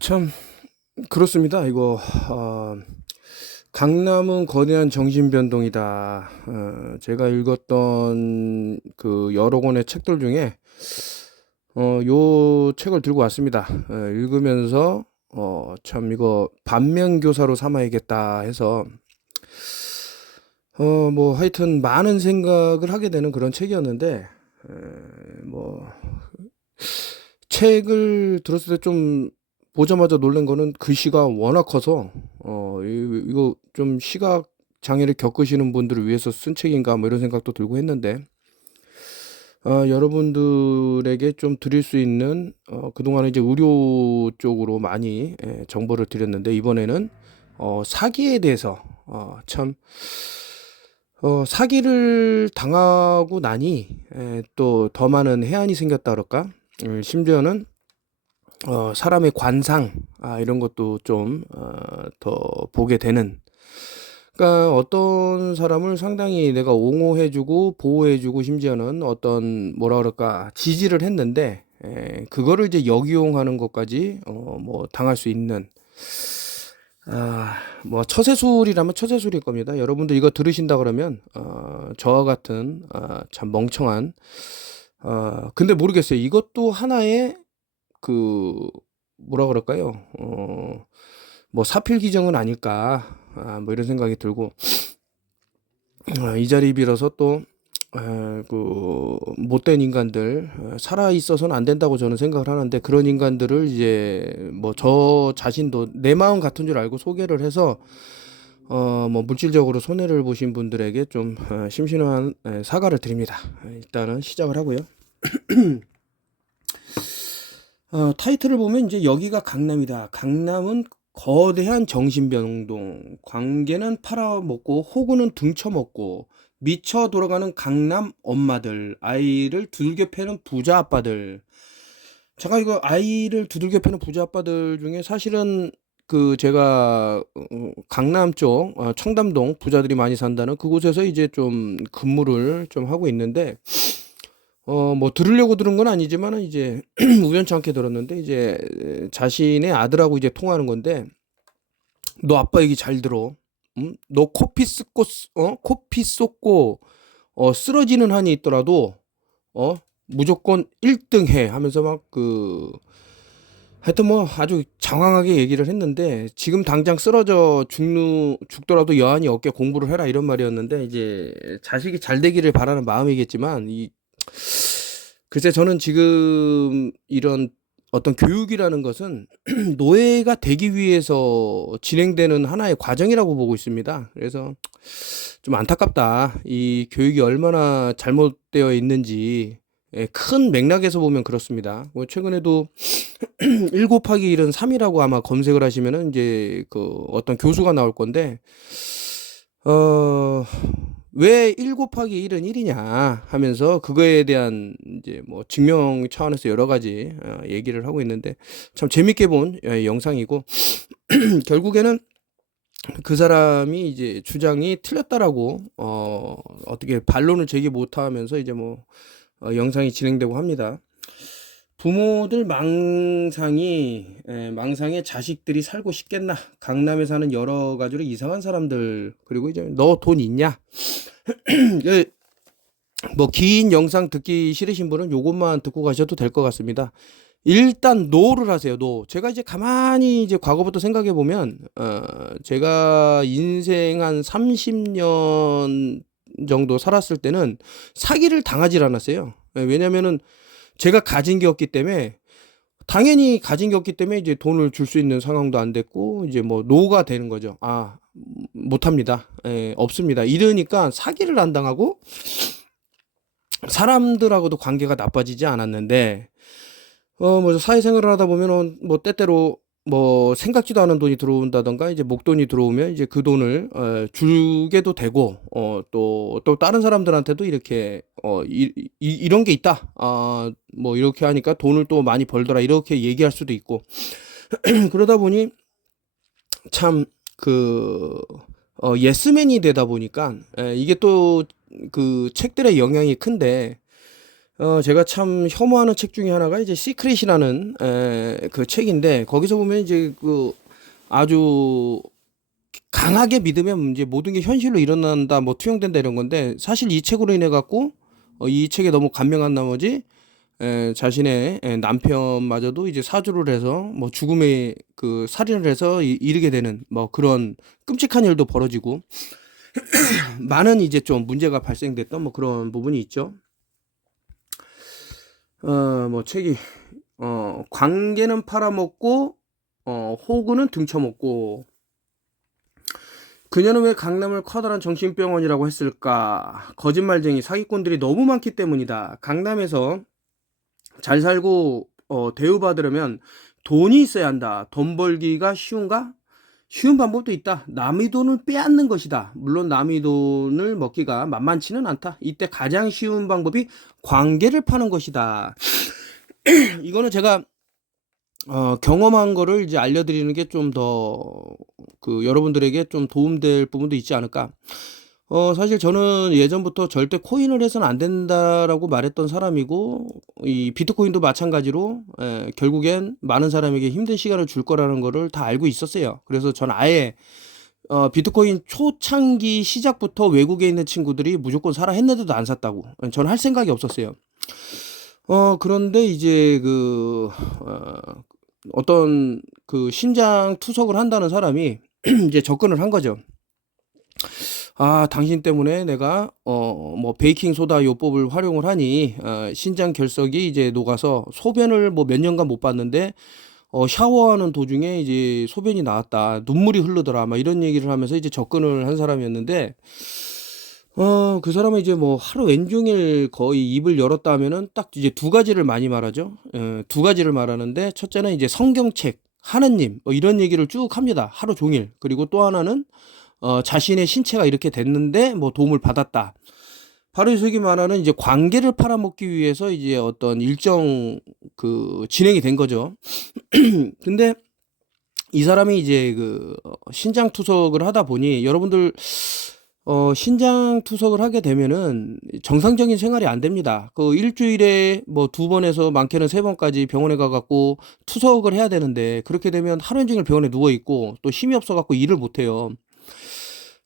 참 그렇습니다. 이거 어, 강남은 거대한 정신변동이다. 제가 읽었던 그 여러 권의 책들 중에 요 책을 들고 왔습니다. 읽으면서 참 이거 반면교사로 삼아야겠다 해서 뭐 하여튼 많은 생각을 하게 되는 그런 책이었는데 뭐 책을 들었을 때 좀 보자마자 놀란 거는 글씨가 워낙 커서 이거 좀 시각 장애를 겪으시는 분들을 위해서 쓴 책인가 뭐 이런 생각도 들고 했는데 여러분들에게 좀 드릴 수 있는 그동안에 이제 의료 쪽으로 많이 정보를 드렸는데 이번에는 사기에 대해서 참 사기를 당하고 나니 또 더 많은 해안이 생겼다 그럴까? 심지어는 사람의 관상 이런 것도 좀 더 보게 되는. 그러니까 어떤 사람을 상당히 내가 옹호해 주고 보호해 주고 심지어는 어떤 뭐라 그럴까 지지를 했는데 그거를 이제 역이용하는 것까지 뭐 당할 수 있는 뭐 처세술이라면 처세술일 겁니다. 여러분들 이거 들으신다 그러면 저와 같은 참 멍청한 근데 모르겠어요. 이것도 하나의 그 뭐라 그럴까요? 뭐 사필 기정은 아닐까? 뭐 이런 생각이 들고 이 자리 빌어서 또 그 못된 인간들 살아 있어서는 안 된다고 저는 생각을 하는데 그런 인간들을 이제 뭐 저 자신도 내 마음 같은 줄 알고 소개를 해서 뭐 물질적으로 손해를 보신 분들에게 좀 심심한 사과를 드립니다. 일단은 시작을 하고요. 타이틀을 보면 이제 여기가 강남이다. 강남은 거대한 정신병동, 관계는 팔아먹고 호구는 등쳐먹고 미쳐 돌아가는 강남 엄마들, 아이를 두들겨 패는 부자 아빠들. 제가 이거 아이를 두들겨 패는 부자 아빠들 중에 사실은 그 제가 강남 쪽 청담동 부자들이 많이 산다는 그곳에서 이제 좀 근무를 좀 하고 있는데 뭐 들으려고 들은 건 아니지만은 이제 우연치 않게 들었는데 이제 자신의 아들하고 이제 통화하는 건데 너 아빠 얘기 잘 들어. 응? 너 코피 쏟고 쓰러지는 한이 있더라도 어 무조건 1등 해 하면서 막 하여튼 뭐 아주 장황하게 얘기를 했는데 지금 당장 쓰러져 죽더라도 여한이 없게 공부를 해라 이런 말이었는데 이제 자식이 잘 되기를 바라는 마음이겠지만 이 글쎄 저는 지금 이런 어떤 교육이라는 것은 노예가 되기 위해서 진행되는 하나의 과정이라고 보고 있습니다. 그래서 좀 안타깝다. 이 교육이 얼마나 잘못되어 있는지 큰 맥락에서 보면 그렇습니다. 뭐 최근에도 1 곱하기 1은 3이라고 아마 검색을 하시면은 이제 그 어떤 교수가 나올 건데 어, 왜 1 곱하기 1은 1이냐 하면서 그거에 대한 이제 뭐 증명 차원에서 여러 가지 얘기를 하고 있는데 참 재밌게 본 영상이고 결국에는 그 사람이 이제 주장이 틀렸다라고 어떻게 반론을 제기 못하면서 이제 뭐 영상이 진행되고 합니다. 부모들 망상에 자식들이 살고 싶겠나? 강남에 사는 여러 가지로 이상한 사람들 그리고 이제 너 돈 있냐? 뭐 긴 영상 듣기 싫으신 분은 요것만 듣고 가셔도 될 것 같습니다. 일단 노를 하세요. 노. 제가 이제 가만히 이제 과거부터 생각해 보면 제가 인생 한 30년 정도 살았을 때는 사기를 당하질 않았어요. 왜냐면은 제가 가진 게 없기 때문에 당연히 가진 게 없기 때문에 이제 돈을 줄 수 있는 상황도 안 됐고 이제 뭐 노가 되는 거죠. 못합니다. 없습니다. 이러니까 사기를 안 당하고 사람들하고도 관계가 나빠지지 않았는데 뭐 사회생활을 하다 보면은 뭐 때때로 뭐 생각지도 않은 돈이 들어온다던가 이제 목돈이 들어오면 이제 그 돈을 주게도 되고 또 다른 사람들한테도 이렇게 이런 게 있다. 뭐 이렇게 하니까 돈을 또 많이 벌더라. 이렇게 얘기할 수도 있고 그러다 보니 참 예스맨이 되다 보니까 이게 또 그 책들의 영향이 큰데 제가 참 혐오하는 책 중에 하나가 이제 시크릿이라는 그 책인데, 거기서 보면 이제 그 아주 강하게 믿으면 이제 모든 게 현실로 일어난다, 뭐 투영된다 이런 건데, 사실 이 책으로 인해 갖고 이 책에 너무 감명한 나머지 자신의 남편마저도 이제 사주를 해서 뭐 죽음에 그 살인을 해서 이르게 되는 뭐 그런 끔찍한 일도 벌어지고 많은 이제 좀 문제가 발생됐던 뭐 그런 부분이 있죠. 뭐 책이 관계는 팔아먹고 호구는 등쳐먹고, 그녀는 왜 강남을 커다란 정신병원이라고 했을까? 거짓말쟁이 사기꾼들이 너무 많기 때문이다. 강남에서 잘 살고 대우받으려면 돈이 있어야 한다. 돈 벌기가 쉬운가? 쉬운 방법도 있다. 남의 돈을 빼앗는 것이다. 물론 남의 돈을 먹기가 만만치는 않다. 이때 가장 쉬운 방법이 관계를 파는 것이다. 이거는 제가 경험한 거를 이제 알려드리는 게 좀 더 그 여러분들에게 좀 도움될 부분도 있지 않을까. 사실 저는 예전부터 절대 코인을 해서는 안 된다라고 말했던 사람이고, 이 비트코인도 마찬가지로 결국엔 많은 사람에게 힘든 시간을 줄 거라는 거를 다 알고 있었어요. 그래서 전 아예 비트코인 초창기 시작부터 외국에 있는 친구들이 무조건 사라 했는데도 안 샀다고. 저는 할 생각이 없었어요. 그런데 이제 어떤 그 신장 투석을 한다는 사람이 이제 접근을 한 거죠. 아, 당신 때문에 내가 뭐 베이킹 소다 요법을 활용을 하니 신장 결석이 이제 녹아서 소변을 뭐 몇 년간 못 봤는데 샤워하는 도중에 이제 소변이 나왔다. 눈물이 흐르더라. 막 이런 얘기를 하면서 이제 접근을 한 사람이었는데, 그 사람은 이제 뭐 하루 왼종일 거의 입을 열었다 하면은 딱 이제 두 가지를 많이 말하죠. 두 가지를 말하는데, 첫째는 이제 성경책, 하느님, 뭐 이런 얘기를 쭉 합니다. 하루 종일. 그리고 또 하나는 자신의 신체가 이렇게 됐는데 뭐 도움을 받았다. 바로 이 속이 말하는 이제 관계를 팔아먹기 위해서 이제 어떤 일정 그 진행이 된 거죠. 근데 이 사람이 이제 그 신장 투석을 하다 보니, 여러분들 신장 투석을 하게 되면은 정상적인 생활이 안 됩니다. 그 일주일에 뭐 2번에서 많게는 3번까지 병원에 가갖고 투석을 해야 되는데, 그렇게 되면 하루 종일 병원에 누워 있고 또 힘이 없어갖고 일을 못 해요.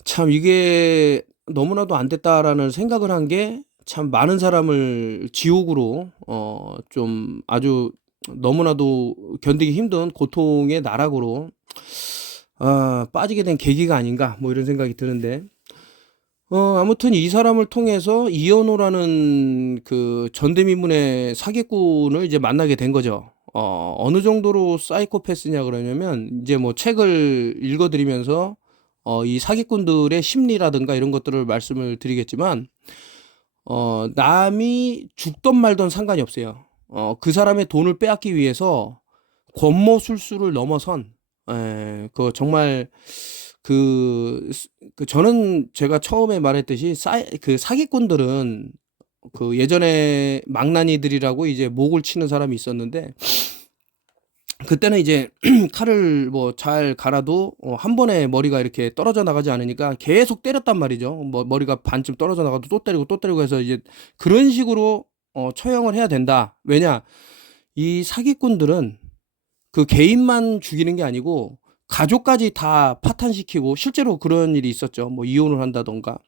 참 이게 너무나도 안 됐다라는 생각을 한 게, 참 많은 사람을 지옥으로 좀 아주 너무나도 견디기 힘든 고통의 나락으로 빠지게 된 계기가 아닌가, 뭐 이런 생각이 드는데, 아무튼 이 사람을 통해서 이현호라는 그 전대미문의 사기꾼을 이제 만나게 된 거죠. 어느 정도로 사이코패스냐 그러냐면, 이제 뭐 책을 읽어드리면서 이 사기꾼들의 심리라든가 이런 것들을 말씀을 드리겠지만, 남이 죽던 말던 상관이 없어요. 그 사람의 돈을 빼앗기 위해서 권모술수를 넘어선, 그 정말 저는 제가 처음에 말했듯이 그 사기꾼들은 그 예전에 망나니들이라고 이제 목을 치는 사람이 있었는데, 그때는 이제 칼을 뭐 잘 갈아도 한 번에 머리가 이렇게 떨어져 나가지 않으니까 계속 때렸단 말이죠. 뭐 머리가 반쯤 떨어져 나가도 또 때리고 해서 이제 그런 식으로 처형을 해야 된다. 왜냐? 이 사기꾼들은 그 개인만 죽이는 게 아니고 가족까지 다 파탄시키고, 실제로 그런 일이 있었죠. 뭐 이혼을 한다던가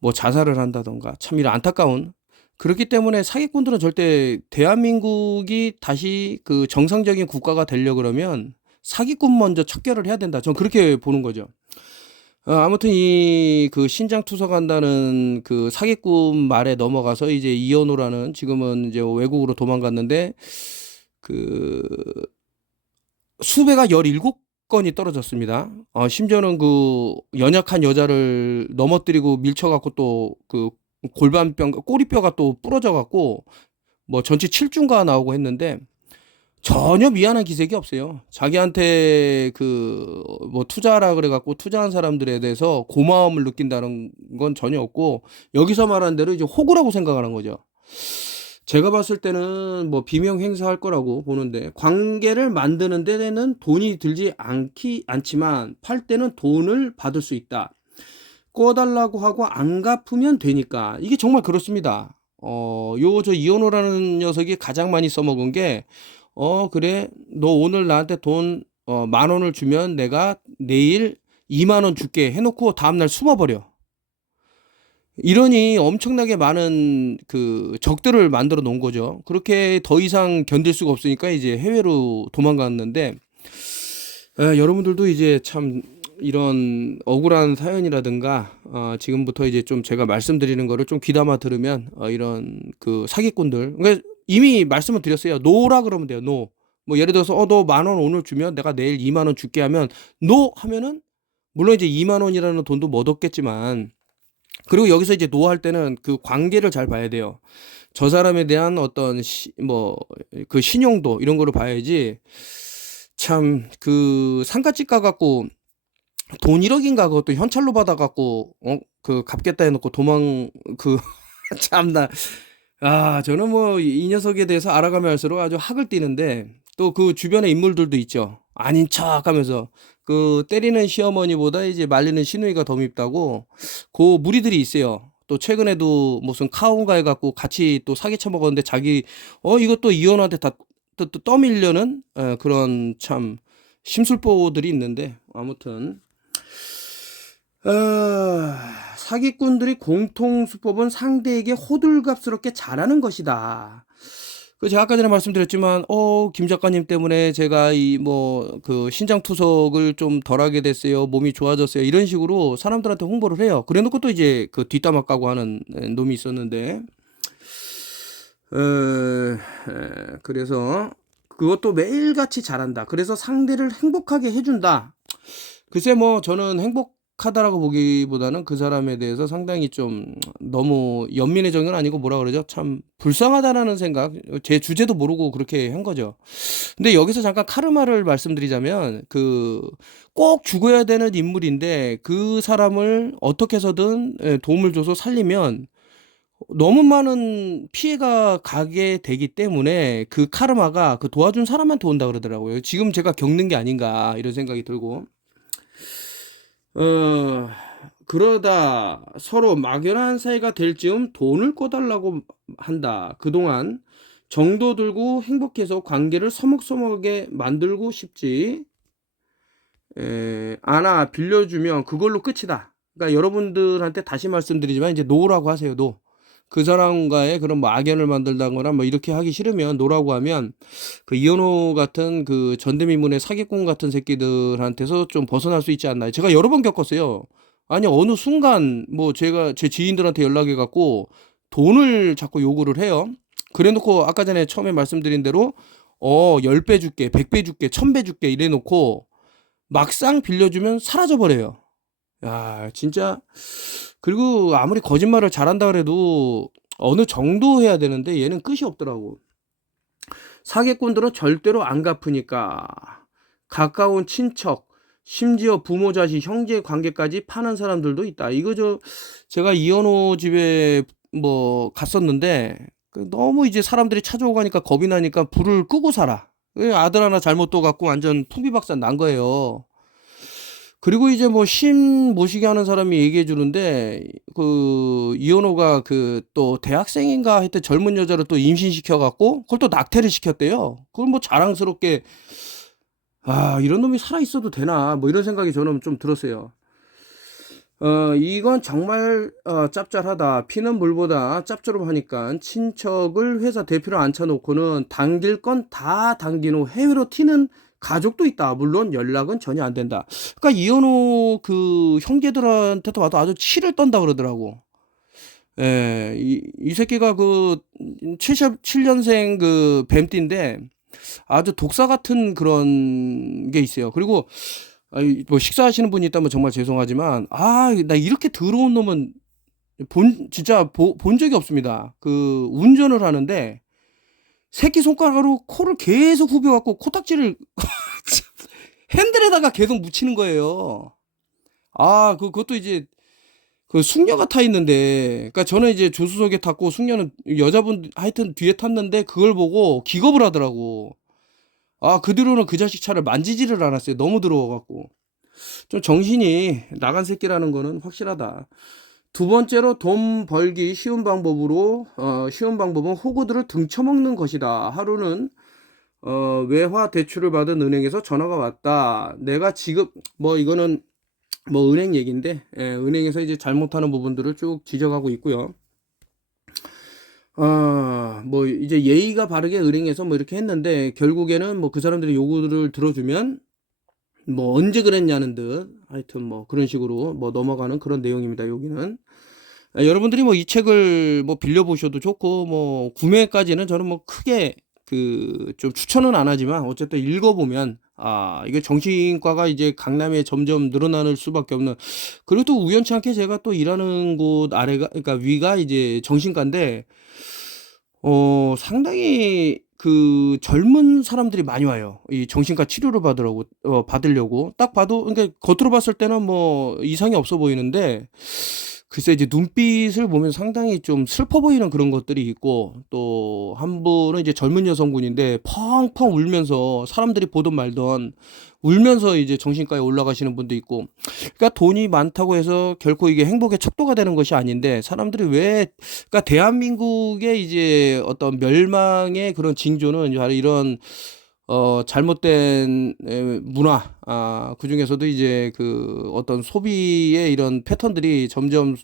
뭐 자살을 한다던가, 참 이런 안타까운. 그렇기 때문에 사기꾼들은 절대 대한민국이 다시 그 정상적인 국가가 되려 그러면 사기꾼 먼저 척결을 해야 된다. 전 그렇게 보는 거죠. 아무튼 이 그 신장 투석한다는 그 사기꾼 말에 넘어가서 이제 이현우라는, 지금은 이제 외국으로 도망갔는데, 그 수배가 17건이 떨어졌습니다. 심지어는 그 연약한 여자를 넘어뜨리고 밀쳐갖고 또 그 골반뼈, 꼬리뼈가 또 부러져갖고 뭐 전치 7주가 나오고 했는데, 전혀 미안한 기색이 없어요. 자기한테 그 뭐 투자하라 그래갖고 투자한 사람들에 대해서 고마움을 느낀다는 건 전혀 없고, 여기서 말한 대로 이제 호구라고 생각하는 거죠. 제가 봤을 때는 뭐 비명 행사할 거라고 보는데, 관계를 만드는 데는 돈이 들지 않지만 팔 때는 돈을 받을 수 있다. 꺼달라고 하고 안 갚으면 되니까. 이게 정말 그렇습니다. 저 이현호라는 녀석이 가장 많이 써먹은 게, 그래, 너 오늘 나한테 돈, 10,000원을 주면 내가 내일 20,000원 줄게 해놓고 다음날 숨어버려. 이러니 엄청나게 많은 그 적들을 만들어 놓은 거죠. 그렇게 더 이상 견딜 수가 없으니까 이제 해외로 도망갔는데, 여러분들도 이제 참 이런 억울한 사연이라든가, 지금부터 이제 좀 제가 말씀드리는 거를 좀 귀담아 들으면, 이런 그 사기꾼들, 그러니까 이미 말씀을 드렸어요. 노라 그러면 돼요. 노. 뭐 예를 들어서, 너 10,000원 오늘 주면 내가 내일 20,000원 줄게 하면, 노 하면은, 물론 이제 20,000원이라는 돈도 못 얻겠지만, 그리고 여기서 이제 노 할 때는 그 관계를 잘 봐야 돼요. 저 사람에 대한 어떤 그 신용도 이런 거를 봐야지. 참 그 상가집 가갖고 돈 1억인가 그것도 현찰로 받아갖고 그 갚겠다 해놓고 그 참나. 저는 뭐 이 녀석에 대해서 알아가면 할수록 아주 학을 띠는데, 또 그 주변의 인물들도 있죠. 아닌 척 하면서 그 때리는 시어머니보다 이제 말리는 시누이가 더 밉다고 그 무리들이 있어요. 또 최근에도 무슨 카운가 해갖고 같이 또 사기 쳐먹었는데 자기 이것도 이혼한테 다 또 떠밀려는 그런 참 심술보들이 있는데, 아무튼 사기꾼들이 공통수법은 상대에게 호들갑스럽게 잘하는 것이다. 그 제가 아까 전에 말씀드렸지만, 김 작가님 때문에 제가 이 그 신장 투석을 좀 덜하게 됐어요. 몸이 좋아졌어요. 이런 식으로 사람들한테 홍보를 해요. 그래 놓고 또 이제 그 뒷담화 까고 하는 놈이 있었는데, 그래서 그것도 매일같이 잘한다. 그래서 상대를 행복하게 해준다. 글쎄 뭐 저는 행복하다라고 보기보다는 그 사람에 대해서 상당히 좀 너무 연민의 정은 아니고 뭐라 그러죠? 참 불쌍하다라는 생각, 제 주제도 모르고 그렇게 한 거죠. 근데 여기서 잠깐 카르마를 말씀드리자면, 그 꼭 죽어야 되는 인물인데 그 사람을 어떻게 해서든 도움을 줘서 살리면 너무 많은 피해가 가게 되기 때문에 그 카르마가 그 도와준 사람한테 온다 그러더라고요. 지금 제가 겪는 게 아닌가 이런 생각이 들고, 어, 그러다 서로 막연한 사이가 될 즈음 돈을 꿔달라고 한다. 그동안 정도 들고 행복해서 관계를 서먹서먹하게 만들고 싶지. 아나 빌려주면 그걸로 끝이다. 그러니까 여러분들한테 다시 말씀드리지만 이제 노라고 하세요. 노. 그 사람과의 그런 뭐 악연을 만들다거나 뭐 이렇게 하기 싫으면 노라고 하면, 그 이현호 같은 그 전대미문의 사기꾼 같은 새끼들한테서 좀 벗어날 수 있지 않나. 제가 여러 번 겪었어요. 아니 어느 순간 뭐 제가 제 지인들한테 연락해 갖고 돈을 자꾸 요구를 해요. 그래 놓고 아까 전에 처음에 말씀드린 대로 10배 줄게, 100배 줄게, 1000배 줄게 이래 놓고 막상 빌려주면 사라져 버려요. 야, 진짜. 그리고 아무리 거짓말을 잘한다 그래도 어느 정도 해야 되는데 얘는 끝이 없더라고. 사기꾼들은 절대로 안 갚으니까 가까운 친척, 심지어 부모, 자식, 형제 관계까지 파는 사람들도 있다. 제가 이현호 집에 뭐 갔었는데, 너무 이제 사람들이 찾아오고 하니까 겁이 나니까 불을 끄고 살아. 아들 하나 잘못 둬갖고 완전 풍비박산 난 거예요. 그리고 이제 뭐 모시게 하는 사람이 얘기해 주는데, 그 이현호가 그 또 대학생인가 하여튼 젊은 여자를 또 임신시켜 갖고 그걸 또 낙태를 시켰대요. 그걸 뭐 자랑스럽게, 이런 놈이 살아 있어도 되나 뭐 이런 생각이 저는 좀 들었어요. 이건 정말 짭짤하다. 피는 물보다 짭조름하니까 친척을 회사 대표로 앉혀놓고는 당길 건 다 당긴 후 해외로 튀는 가족도 있다. 물론 연락은 전혀 안 된다. 그러니까 이현호 그 형제들한테도 와도 아주 치를 떤다 그러더라고. 예, 이 새끼가 그 77년생 그 뱀띠인데 아주 독사 같은 그런 게 있어요. 그리고 뭐 식사하시는 분이 있다면 정말 죄송하지만, 나 이렇게 더러운 놈은 진짜 본 적이 없습니다. 그 운전을 하는데 새끼 손가락으로 코를 계속 후벼갖고 코딱지를 핸들에다가 계속 묻히는 거예요. 그것도 이제 그 숙녀가 타 있는데, 그러니까 저는 이제 조수석에 탔고 숙녀는 여자분 하여튼 뒤에 탔는데 그걸 보고 기겁을 하더라고. 그 뒤로는 그 자식 차를 만지지를 않았어요. 너무 더러워갖고. 좀 정신이 나간 새끼라는 거는 확실하다. 두 번째로 돈 벌기 쉬운 방법은 호구들을 등쳐먹는 것이다. 하루는 외화 대출을 받은 은행에서 전화가 왔다. 내가 지금 뭐 이거는 뭐 은행 얘기인데, 은행에서 이제 잘못하는 부분들을 쭉 지적하고 있고요. 뭐 이제 예의가 바르게 은행에서 뭐 이렇게 했는데, 결국에는 뭐 그 사람들이 요구를 들어주면 뭐 언제 그랬냐는 듯, 하여튼 뭐 그런 식으로 뭐 넘어가는 그런 내용입니다. 여기는 여러분들이 뭐 이 책을 뭐 빌려보셔도 좋고, 뭐 구매까지는 저는 뭐 크게 그 좀 추천은 안 하지만, 어쨌든 읽어보면 이게 정신과가 이제 강남에 점점 늘어나는 수밖에 없는. 그리고 또 우연치 않게 제가 또 일하는 곳 아래가, 그러니까 위가 이제 정신과인데, 상당히 그 젊은 사람들이 많이 와요. 이 정신과 치료를 받으려고. 딱 봐도, 그러니까 겉으로 봤을 때는 뭐 이상이 없어 보이는데, 글쎄 이제 눈빛을 보면 상당히 좀 슬퍼 보이는 그런 것들이 있고, 또 한 분은 이제 젊은 여성분인데 펑펑 울면서, 사람들이 보던 말던 울면서 이제 정신과에 올라가시는 분도 있고. 그러니까 돈이 많다고 해서 결코 이게 행복의 척도가 되는 것이 아닌데, 사람들이 왜, 그러니까 대한민국의 이제 어떤 멸망의 그런 징조는 바로 이런 잘못된 문화, 그 중에서도 이제 그 어떤 소비의 이런 패턴들이 점점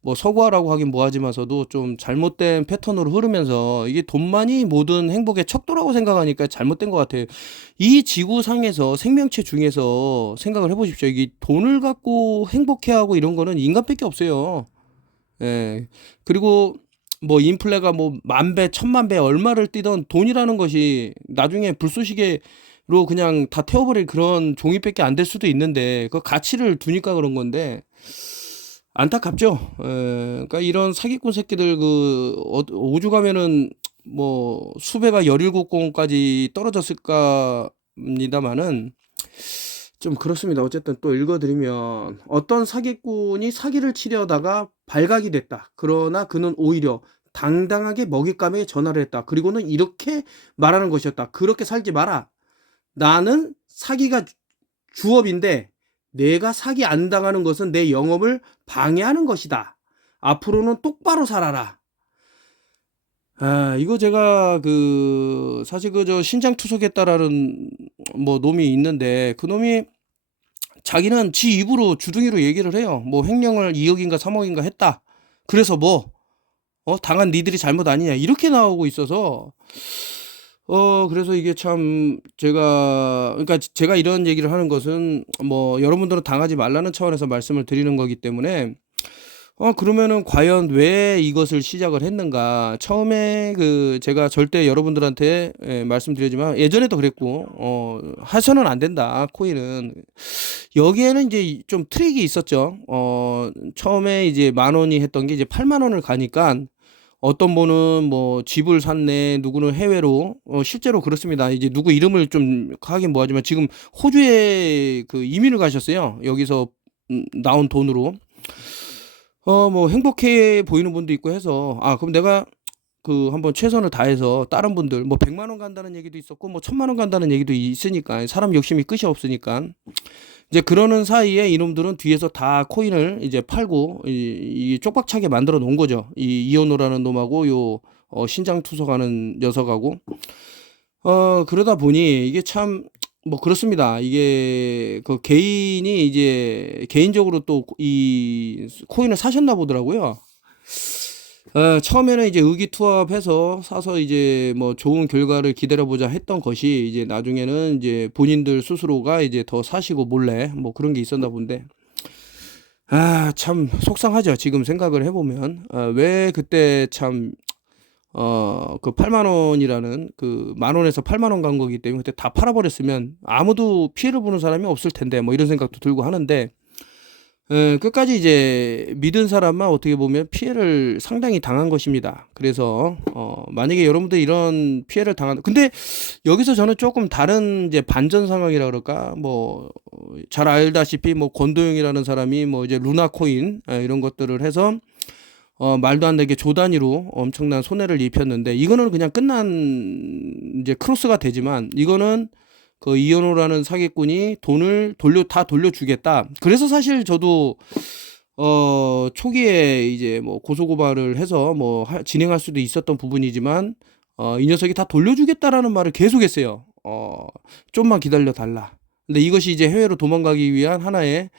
뭐 서구화라고 하긴 뭐하지만서도 좀 잘못된 패턴으로 흐르면서, 이게 돈만이 모든 행복의 척도라고 생각하니까 잘못된 것 같아요. 이 지구상에서 생명체 중에서 생각을 해보십시오. 이게 돈을 갖고 행복해하고 이런 거는 인간밖에 없어요. 예. 그리고 뭐 인플레가 뭐 만 배, 천만 배 얼마를 뛰던 돈이라는 것이 나중에 불쏘시개로 그냥 다 태워버릴 그런 종이밖에 안 될 수도 있는데, 그 가치를 두니까 그런 건데 안타깝죠. 그러니까 이런 사기꾼 새끼들 그 오죽하면은 뭐 수배가 17건까지 떨어졌을까 입니다마는, 좀 그렇습니다. 어쨌든 또 읽어드리면, 어떤 사기꾼이 사기를 치려다가 발각이 됐다. 그러나 그는 오히려 당당하게 먹잇감에게 전화를 했다. 그리고는 이렇게 말하는 것이었다. 그렇게 살지 마라. 나는 사기가 주업인데 내가 사기 안 당하는 것은 내 영업을 방해하는 것이다. 앞으로는 똑바로 살아라. 이거 제가 그 사실 그 저 신장투석했다라는 뭐 놈이 있는데, 그 놈이 자기는 지 입으로 주둥이로 얘기를 해요. 뭐 횡령을 2억인가 3억인가 했다. 그래서 뭐 당한 니들이 잘못 아니냐, 이렇게 나오고 있어서, 그래서 이게 참 그러니까 제가 이런 얘기를 하는 것은 뭐 여러분들은 당하지 말라는 차원에서 말씀을 드리는 거기 때문에, 그러면은 과연 왜 이것을 시작을 했는가? 처음에 그 제가 절대 여러분들한테 말씀드리지만, 예전에도 그랬고, 해서는 안 된다, 코인은. 여기에는 이제 좀 트릭이 있었죠. 처음에 이제 10,000원이 했던 게 이제 80,000원을 가니까, 어떤 분은 뭐 집을 샀네, 누구는 해외로, 실제로 그렇습니다. 이제 누구 이름을 좀 하긴 뭐하지만 지금 호주에 그 이민을 가셨어요. 여기서 나온 돈으로. 뭐 행복해 보이는 분도 있고 해서, 그럼 내가 그 한번 최선을 다해서, 다른 분들 뭐 100만 원 간다는 얘기도 있었고 뭐 1,000,000원 간다는 얘기도 있으니까, 사람 욕심이 끝이 없으니까. 이제 그러는 사이에 이놈들은 뒤에서 다 코인을 이제 팔고 이 쪽박차게 만들어 놓은 거죠. 이 이오노라는 놈하고 요 신장 투석하는 녀석하고. 그러다 보니 이게 참 뭐 그렇습니다. 이게 그 개인이 이제 개인적으로 또 이 코인을 사셨나 보더라고요. 처음에는 이제 의기투합해서 사서 이제 뭐 좋은 결과를 기다려보자 했던 것이, 이제 나중에는 이제 본인들 스스로가 이제 더 사시고 몰래 뭐 그런 게 있었나 본데, 참 속상하죠. 지금 생각을 해보면. 왜 그때 참, 그 80,000원이라는 그 10,000원에서 80,000원 간 거기 때문에 그때 다 팔아버렸으면 아무도 피해를 보는 사람이 없을 텐데, 뭐 이런 생각도 들고 하는데, 끝까지 이제 믿은 사람만 어떻게 보면 피해를 상당히 당한 것입니다. 그래서 만약에 여러분들 이런 피해를 근데 여기서 저는 조금 다른 이제 반전 상황이라 그럴까, 뭐 잘 알다시피 뭐 권도영이라는 사람이 뭐 이제 루나코인 이런 것들을 해서 말도 안 되게 조 단위로 엄청난 손해를 입혔는데, 이거는 그냥 끝난 이제 크로스가 되지만, 이거는 그 이현호라는 사기꾼이 돈을 다 돌려주겠다. 그래서 사실 저도 초기에 이제 뭐 고소 고발을 해서 뭐 진행할 수도 있었던 부분이지만 이 녀석이 다 돌려주겠다라는 말을 계속했어요. 좀만 기다려 달라. 근데 이것이 이제 해외로 도망가기 위한 하나의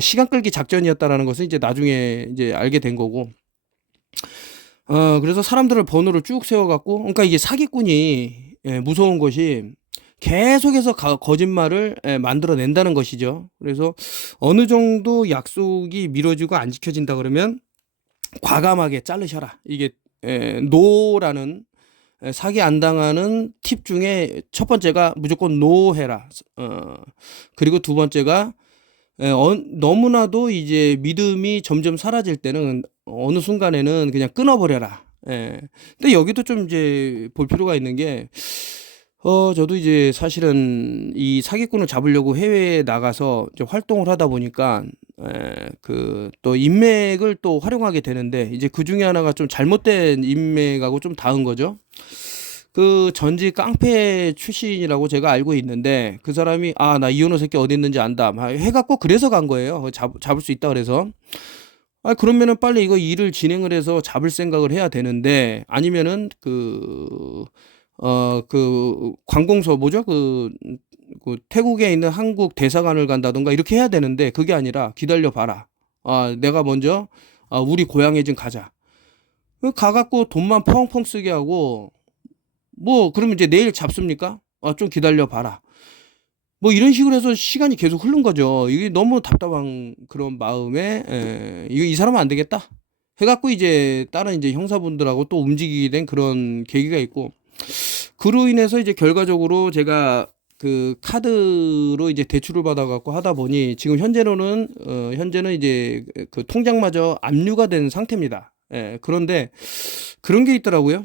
시간 끌기 작전이었다라는 것은 이제 나중에 이제 알게 된 거고. 그래서 사람들을 번호를 쭉 세워갖고, 그러니까 이게 사기꾼이 무서운 것이 계속해서 거짓말을 만들어낸다는 것이죠. 그래서 어느 정도 약속이 미뤄지고 안 지켜진다 그러면 과감하게 자르셔라. 이게 노라는 사기 안 당하는 팁 중에 첫 번째가 무조건 노 해라. 그리고 두 번째가 너무나도 이제 믿음이 점점 사라질 때는 어느 순간에는 그냥 끊어버려라. 근데 여기도 좀 이제 볼 필요가 있는 게, 저도 이제 사실은 이 사기꾼을 잡으려고 해외에 나가서 이제 활동을 하다 보니까, 또 인맥을 또 활용하게 되는데, 이제 그 중에 하나가 좀 잘못된 인맥하고 좀 닿은 거죠. 그 전직 깡패 출신이라고 제가 알고 있는데, 그 사람이 나 이현호 새끼 어디 있는지 안다 막 해갖고 그래서 간 거예요. 잡을 수 있다 그래서. 그러면은 빨리 이거 일을 진행을 해서 잡을 생각을 해야 되는데, 아니면은 관공서 뭐죠? 그 태국에 있는 한국 대사관을 간다던가 이렇게 해야 되는데, 그게 아니라 기다려 봐라. 내가 먼저 우리 고향에 좀 가자. 가갖고 돈만 펑펑 쓰게 하고, 뭐 그러면 이제 내일 잡습니까? 좀 기다려 봐라. 뭐 이런 식으로 해서 시간이 계속 흐른 거죠. 이게 너무 답답한 그런 마음에, 이거 이 사람은 안 되겠다 해갖고 이제 다른 이제 형사분들하고 또 움직이게 된 그런 계기가 있고, 그로 인해서 이제 결과적으로 제가 그 카드로 이제 대출을 받아갖고 하다 보니 지금 현재는 이제 그 통장마저 압류가 된 상태입니다. 그런데 그런 게 있더라고요.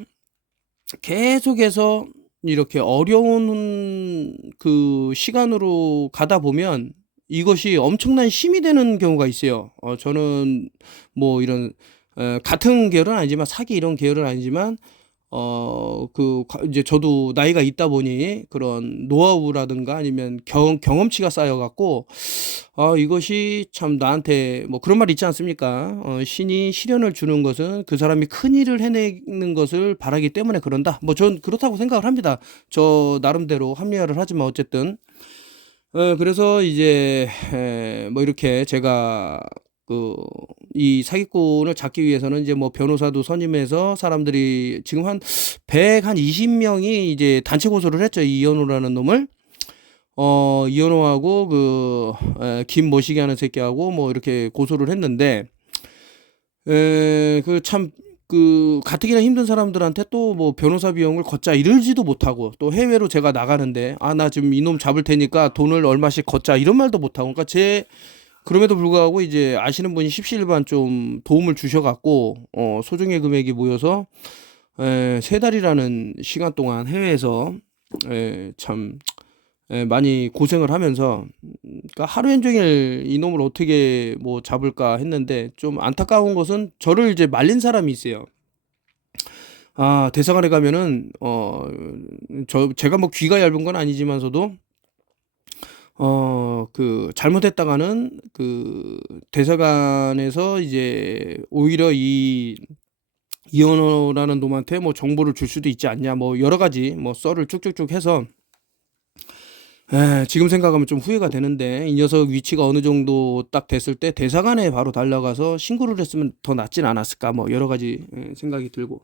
계속해서 이렇게 어려운 그 시간으로 가다 보면 이것이 엄청난 힘이 되는 경우가 있어요. 저는 뭐 이런 같은 계열은 아니지만 사기 이런 계열은 아니지만 이제 저도 나이가 있다 보니 그런 노하우라든가 아니면 경험치가 쌓여갖고, 이것이 참 나한테 뭐 그런 말 있지 않습니까? 신이 시련을 주는 것은 그 사람이 큰 일을 해내는 것을 바라기 때문에 그런다. 뭐 전 그렇다고 생각을 합니다. 저 나름대로 합리화를 하지만 어쨌든. 그래서 이제 뭐 이렇게 제가 이 사기꾼을 잡기 위해서는 이제 뭐 변호사도 선임해서 사람들이 지금 한 120명이 이제 단체 고소를 했죠. 이현호라는 놈을. 이현호하고 김모시기 하는 새끼하고 뭐 이렇게 고소를 했는데, 가뜩이나 힘든 사람들한테 또 뭐 변호사 비용을 걷자 이러지도 못하고, 또 해외로 제가 나가는데 나 지금 이놈 잡을 테니까 돈을 얼마씩 걷자 이런 말도 못하고, 그러니까 그럼에도 불구하고 이제 아시는 분이 십시일반 좀 도움을 주셔갖고 소정의 금액이 모여서 3달이라는 시간 동안 해외에서 참 많이 고생을 하면서, 그러니까 하루 종일 이놈을 어떻게 뭐 잡을까 했는데, 좀 안타까운 것은 저를 이제 말린 사람이 있어요. 대사관에 가면은 제가 뭐 귀가 얇은 건 아니지만서도 잘못했다가는 대사관에서 이제 오히려 이현호라는 놈한테 뭐 정보를 줄 수도 있지 않냐, 뭐 여러 가지 뭐 썰을 쭉쭉쭉 해서, 지금 생각하면 좀 후회가 되는데, 이 녀석 위치가 어느 정도 딱 됐을 때 대사관에 바로 달려가서 신고를 했으면 더 낫진 않았을까, 뭐 여러 가지 생각이 들고.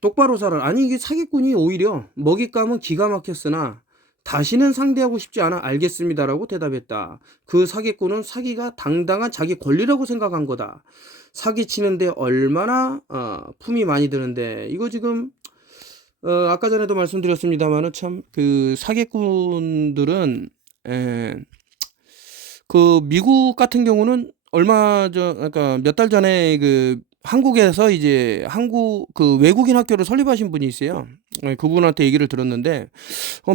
똑바로 살아. 아니 이게 사기꾼이 오히려 먹잇감은 기가 막혔으나 다시는 상대하고 싶지 않아 알겠습니다라고 대답했다. 그 사기꾼은 사기가 당당한 자기 권리라고 생각한 거다. 사기치는데 얼마나 품이 많이 드는데, 이거 지금 아까 전에도 말씀드렸습니다만은 참 그 사기꾼들은 그 미국 같은 경우는 그러니까 몇 달 전에 한국에서 이제 외국인 학교를 설립하신 분이 있어요. 그분한테 얘기를 들었는데,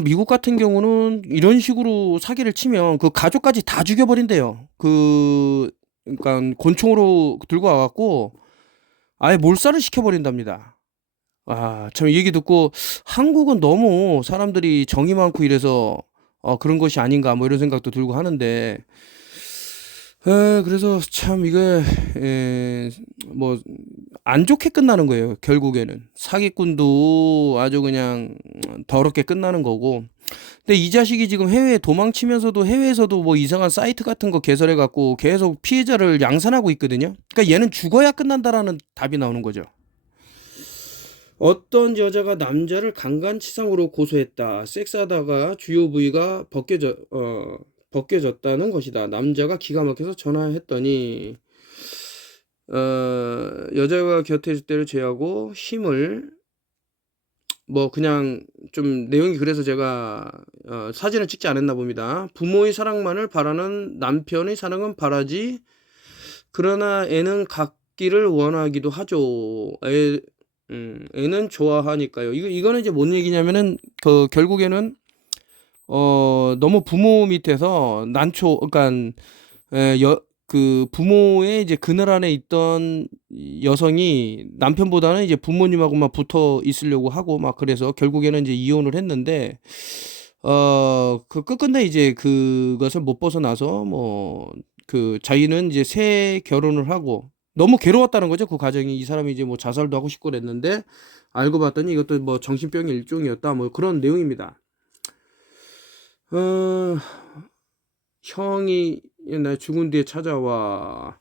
미국 같은 경우는 이런 식으로 사기를 치면 그 가족까지 다 죽여버린대요. 그러니까 권총으로 들고 와갖고 아예 몰살을 시켜버린답니다. 참, 이 얘기 듣고 한국은 너무 사람들이 정이 많고 이래서 그런 것이 아닌가 뭐 이런 생각도 들고 하는데, 그래서 참 이게 뭐 안 좋게 끝나는 거예요. 결국에는 사기꾼도 아주 그냥 더럽게 끝나는 거고. 근데 이 자식이 지금 해외에 도망치면서도 해외에서도 뭐 이상한 사이트 같은 거 개설해 갖고 계속 피해자를 양산하고 있거든요. 그러니까 얘는 죽어야 끝난다라는 답이 나오는 거죠. 어떤 여자가 남자를 강간치상으로 고소했다. 섹스하다가 주요 부위가 벗겨졌다는 것이다. 남자가 기가 막혀서 전화했더니 여자가 곁에 있을 때를 제하고 힘을 뭐 그냥 좀 내용이 그래서 제가 사진을 찍지 않았나 봅니다. 부모의 사랑만을 바라는 남편의 사랑은 바라지 그러나 애는 갖기를 원하기도 하죠. 애는 좋아하니까요. 이거는 이제 뭔 얘기냐면은 그 결국에는 너무 부모 밑에서 그러니까 그 부모의 이제 그늘 안에 있던 여성이 남편보다는 이제 부모님하고만 붙어 있으려고 하고 막 그래서 결국에는 이제 이혼을 했는데 그 끝끝내 이제 그것을 못 벗어나서 뭐 그 자기는 이제 새 결혼을 하고 너무 괴로웠다는 거죠. 그 가정이 이 사람이 이제 뭐 자살도 하고 싶고 그랬는데 알고 봤더니 이것도 뭐 정신병의 일종이었다 뭐 그런 내용입니다. 어, 형이 나 죽은 뒤에 찾아와.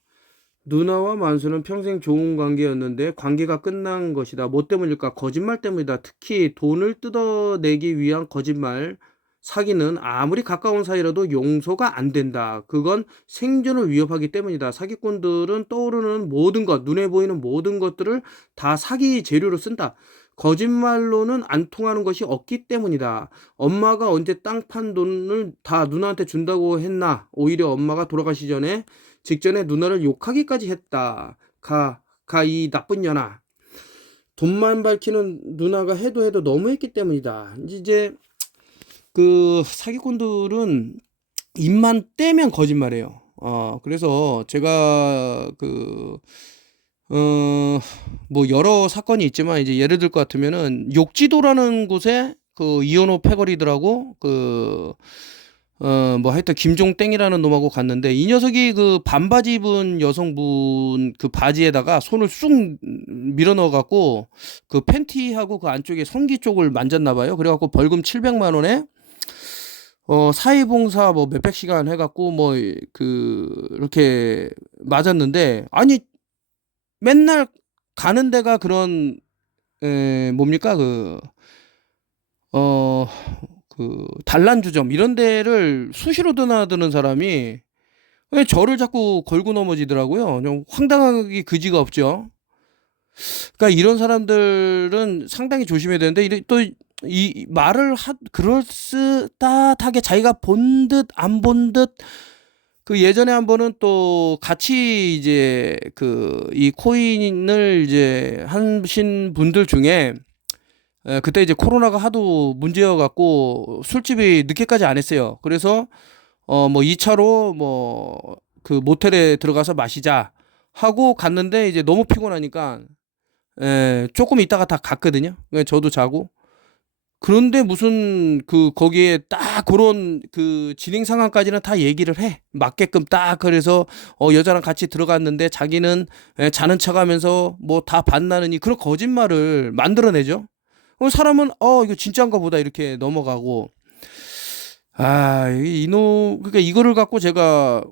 누나와 만수는 평생 좋은 관계였는데 관계가 끝난 것이다. 뭐 때문일까? 거짓말 때문이다. 특히 돈을 뜯어내기 위한 거짓말. 사기는 아무리 가까운 사이라도 용서가 안 된다. 그건 생존을 위협하기 때문이다. 사기꾼들은 떠오르는 모든 것, 눈에 보이는 모든 것들을 다 사기 재료로 쓴다. 거짓말로는 안 통하는 것이 없기 때문이다. 엄마가 언제 땅 판 돈을 다 누나한테 준다고 했나? 오히려 엄마가 돌아가시 전에 직전에 누나를 욕하기까지 했다. 이 나쁜 년아. 돈만 밝히는 누나가 해도 너무했기 때문이다. 이제 그 사기꾼들은 입만 떼면 거짓말해요. 그래서 제가 뭐 여러 사건이 있지만 이제 예를 들 것 같으면은 욕지도라는 곳에 그 이현호 패거리들하고 뭐 하여튼 김종땡이라는 놈하고 갔는데 이 녀석이 그 반바지 입은 여성분 그 바지에다가 손을 쑥 밀어 넣어 갖고 그 팬티하고 그 안쪽에 성기 쪽을 만졌나 봐요. 그래 갖고 벌금 700만 원에 사회봉사 뭐 몇백 시간 해 갖고 뭐 이렇게 맞았는데 아니 맨날 가는 데가 그런 뭡니까 어 단란주점 이런 데를 수시로 드나드는 사람이 왜 저를 자꾸 걸고 넘어지더라고요. 좀 황당하기 그지가 없죠. 그러니까 이런 사람들은 상당히 조심해야 되는데 또 이 말을 그럴듯하게 자기가 본 듯 안 본 듯 그 예전에 한 번은 또 같이 이제 이 코인을 이제 하신 분들 중에 그때 이제 코로나가 하도 문제여 갖고 술집이 늦게까지 안 했어요. 그래서 뭐 2차로 뭐 그 모텔에 들어가서 마시자 하고 갔는데 이제 너무 피곤하니까 조금 있다가 다 갔거든요. 저도 자고. 그런데 무슨 거기에 딱 그런 진행 상황까지는 다 얘기를 해. 맞게끔 딱 그래서 여자랑 같이 들어갔는데 자기는 자는 척하면서 뭐 다 봤나느니 그런 거짓말을 만들어내죠. 사람은 이거 진짜인가 보다 이렇게 넘어가고 이놈 그러니까 이거를 갖고 제가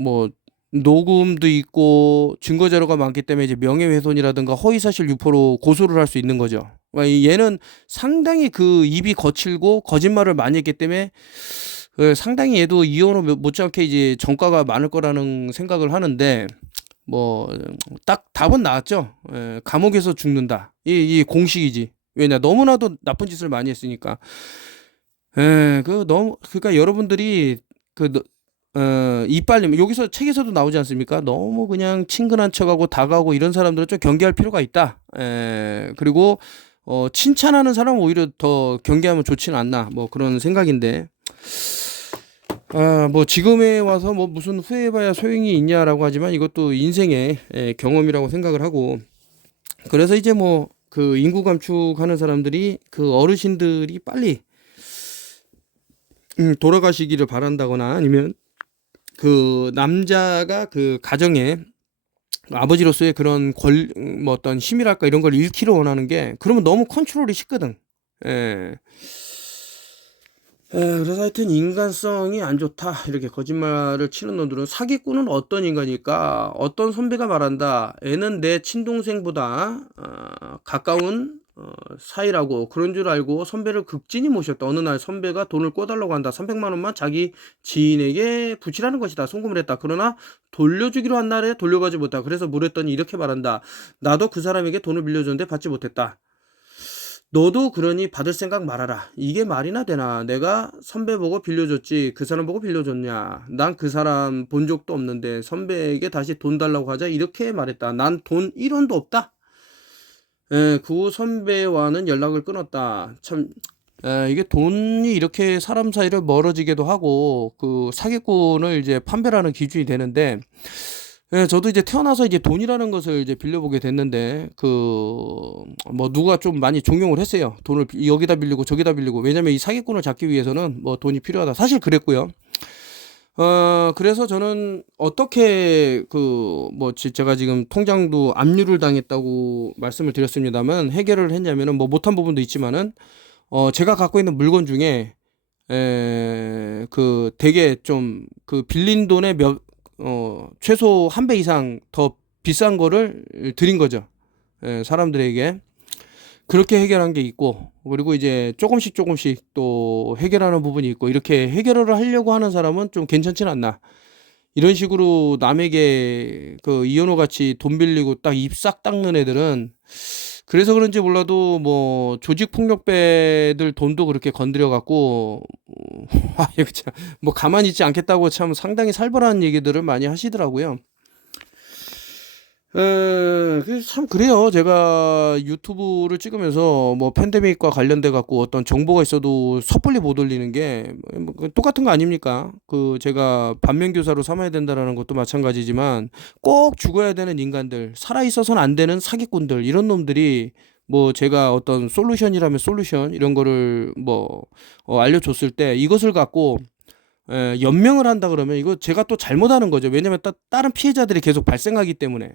뭐 녹음도 있고 증거 자료가 많기 때문에 이제 명예훼손이라든가 허위사실 유포로 고소를 할 수 있는 거죠. 얘는 상당히 입이 거칠고 거짓말을 많이 했기 때문에 상당히 얘도 이혼을 못지않게 이제 전과가 많을 거라는 생각을 하는데 뭐 딱 답은 나왔죠. 감옥에서 죽는다. 이 공식이지. 왜냐 너무나도 나쁜 짓을 많이 했으니까. 너무 그러니까 여러분들이 이빨님 여기서 책에서도 나오지 않습니까? 너무 그냥 친근한 척하고 다가오고 이런 사람들은 좀 경계할 필요가 있다. 그리고 칭찬하는 사람은 오히려 더 경계하면 좋지는 않나 뭐 그런 생각인데 뭐 지금에 와서 뭐 무슨 후회해봐야 소용이 있냐라고 하지만 이것도 인생의 경험이라고 생각을 하고 그래서 이제 뭐 인구 감축하는 사람들이 어르신들이 빨리 돌아가시기를 바란다거나 아니면 그 남자가 그 가정에 아버지로서의 그런 뭐 어떤 힘이랄까 이런 걸 잃기를 원하는 게, 그러면 너무 컨트롤이 쉽거든. 예. 그래서 하여튼 인간성이 안 좋다 이렇게 거짓말을 치는 놈들은, 사기꾼은 어떤 인간일까? 어떤 선배가 말한다. 애는 내 친동생보다 가까운 사이라고, 그런 줄 알고 선배를 극진히 모셨다. 어느 날 선배가 돈을 꿔달라고 한다. 300만 원만 자기 지인에게 붙이라는 것이다. 송금을 했다. 그러나 돌려주기로 한 날에 돌려가지 못했다. 그래서 물었더니 이렇게 말한다. 나도 그 사람에게 돈을 빌려줬는데 받지 못했다. 너도 그러니 받을 생각 말아라. 이게 말이나 되나? 내가 선배 보고 빌려줬지 그 사람 보고 빌려줬냐? 난 그 사람 본 적도 없는데 선배에게 다시 돈 달라고 하자 이렇게 말했다. 난 돈 1원도 없다. 그 선배와는 연락을 끊었다. 참, 이게 돈이 이렇게 사람 사이를 멀어지게도 하고 그 사기꾼을 이제 판별하는 기준이 되는데, 저도 이제 태어나서 이제 돈이라는 것을 이제 빌려보게 됐는데, 뭐 누가 좀 많이 종용을 했어요. 돈을 여기다 빌리고 저기다 빌리고. 왜냐면 이 사기꾼을 잡기 위해서는 뭐 돈이 필요하다. 사실 그랬고요. 그래서 저는 어떻게 뭐 제가 지금 통장도 압류를 당했다고 말씀을 드렸습니다만, 해결을 했냐면은 뭐 못한 부분도 있지만은, 제가 갖고 있는 물건 중에 되게 좀 빌린 돈의 최소 한 배 이상 더 비싼 거를 드린 거죠. 사람들에게. 그렇게 해결한 게 있고, 그리고 이제 조금씩 또 해결하는 부분이 있고, 이렇게 해결을 하려고 하는 사람은 좀 괜찮진 않나. 이런 식으로 남에게 이현호 같이 돈 빌리고 딱 입 싹 닦는 애들은, 그래서 그런지 몰라도 뭐 조직폭력배들 돈도 그렇게 건드려 갖고 이거 참, 뭐 가만히 있지 않겠다고 참 상당히 살벌한 얘기들을 많이 하시더라고요. 참 그래요. 제가 유튜브를 찍으면서 뭐 팬데믹과 관련돼 갖고 어떤 정보가 있어도 섣불리 못 올리는 게 뭐 똑같은 거 아닙니까? 제가 반면교사로 삼아야 된다라는 것도 마찬가지지만, 꼭 죽어야 되는 인간들, 살아 있어서는 안 되는 사기꾼들, 이런 놈들이 뭐 제가 어떤 솔루션이라면 솔루션 이런 거를 뭐 알려줬을 때, 이것을 갖고 연명을 한다 그러면 이거 제가 또 잘못하는 거죠. 왜냐면 다른 피해자들이 계속 발생하기 때문에.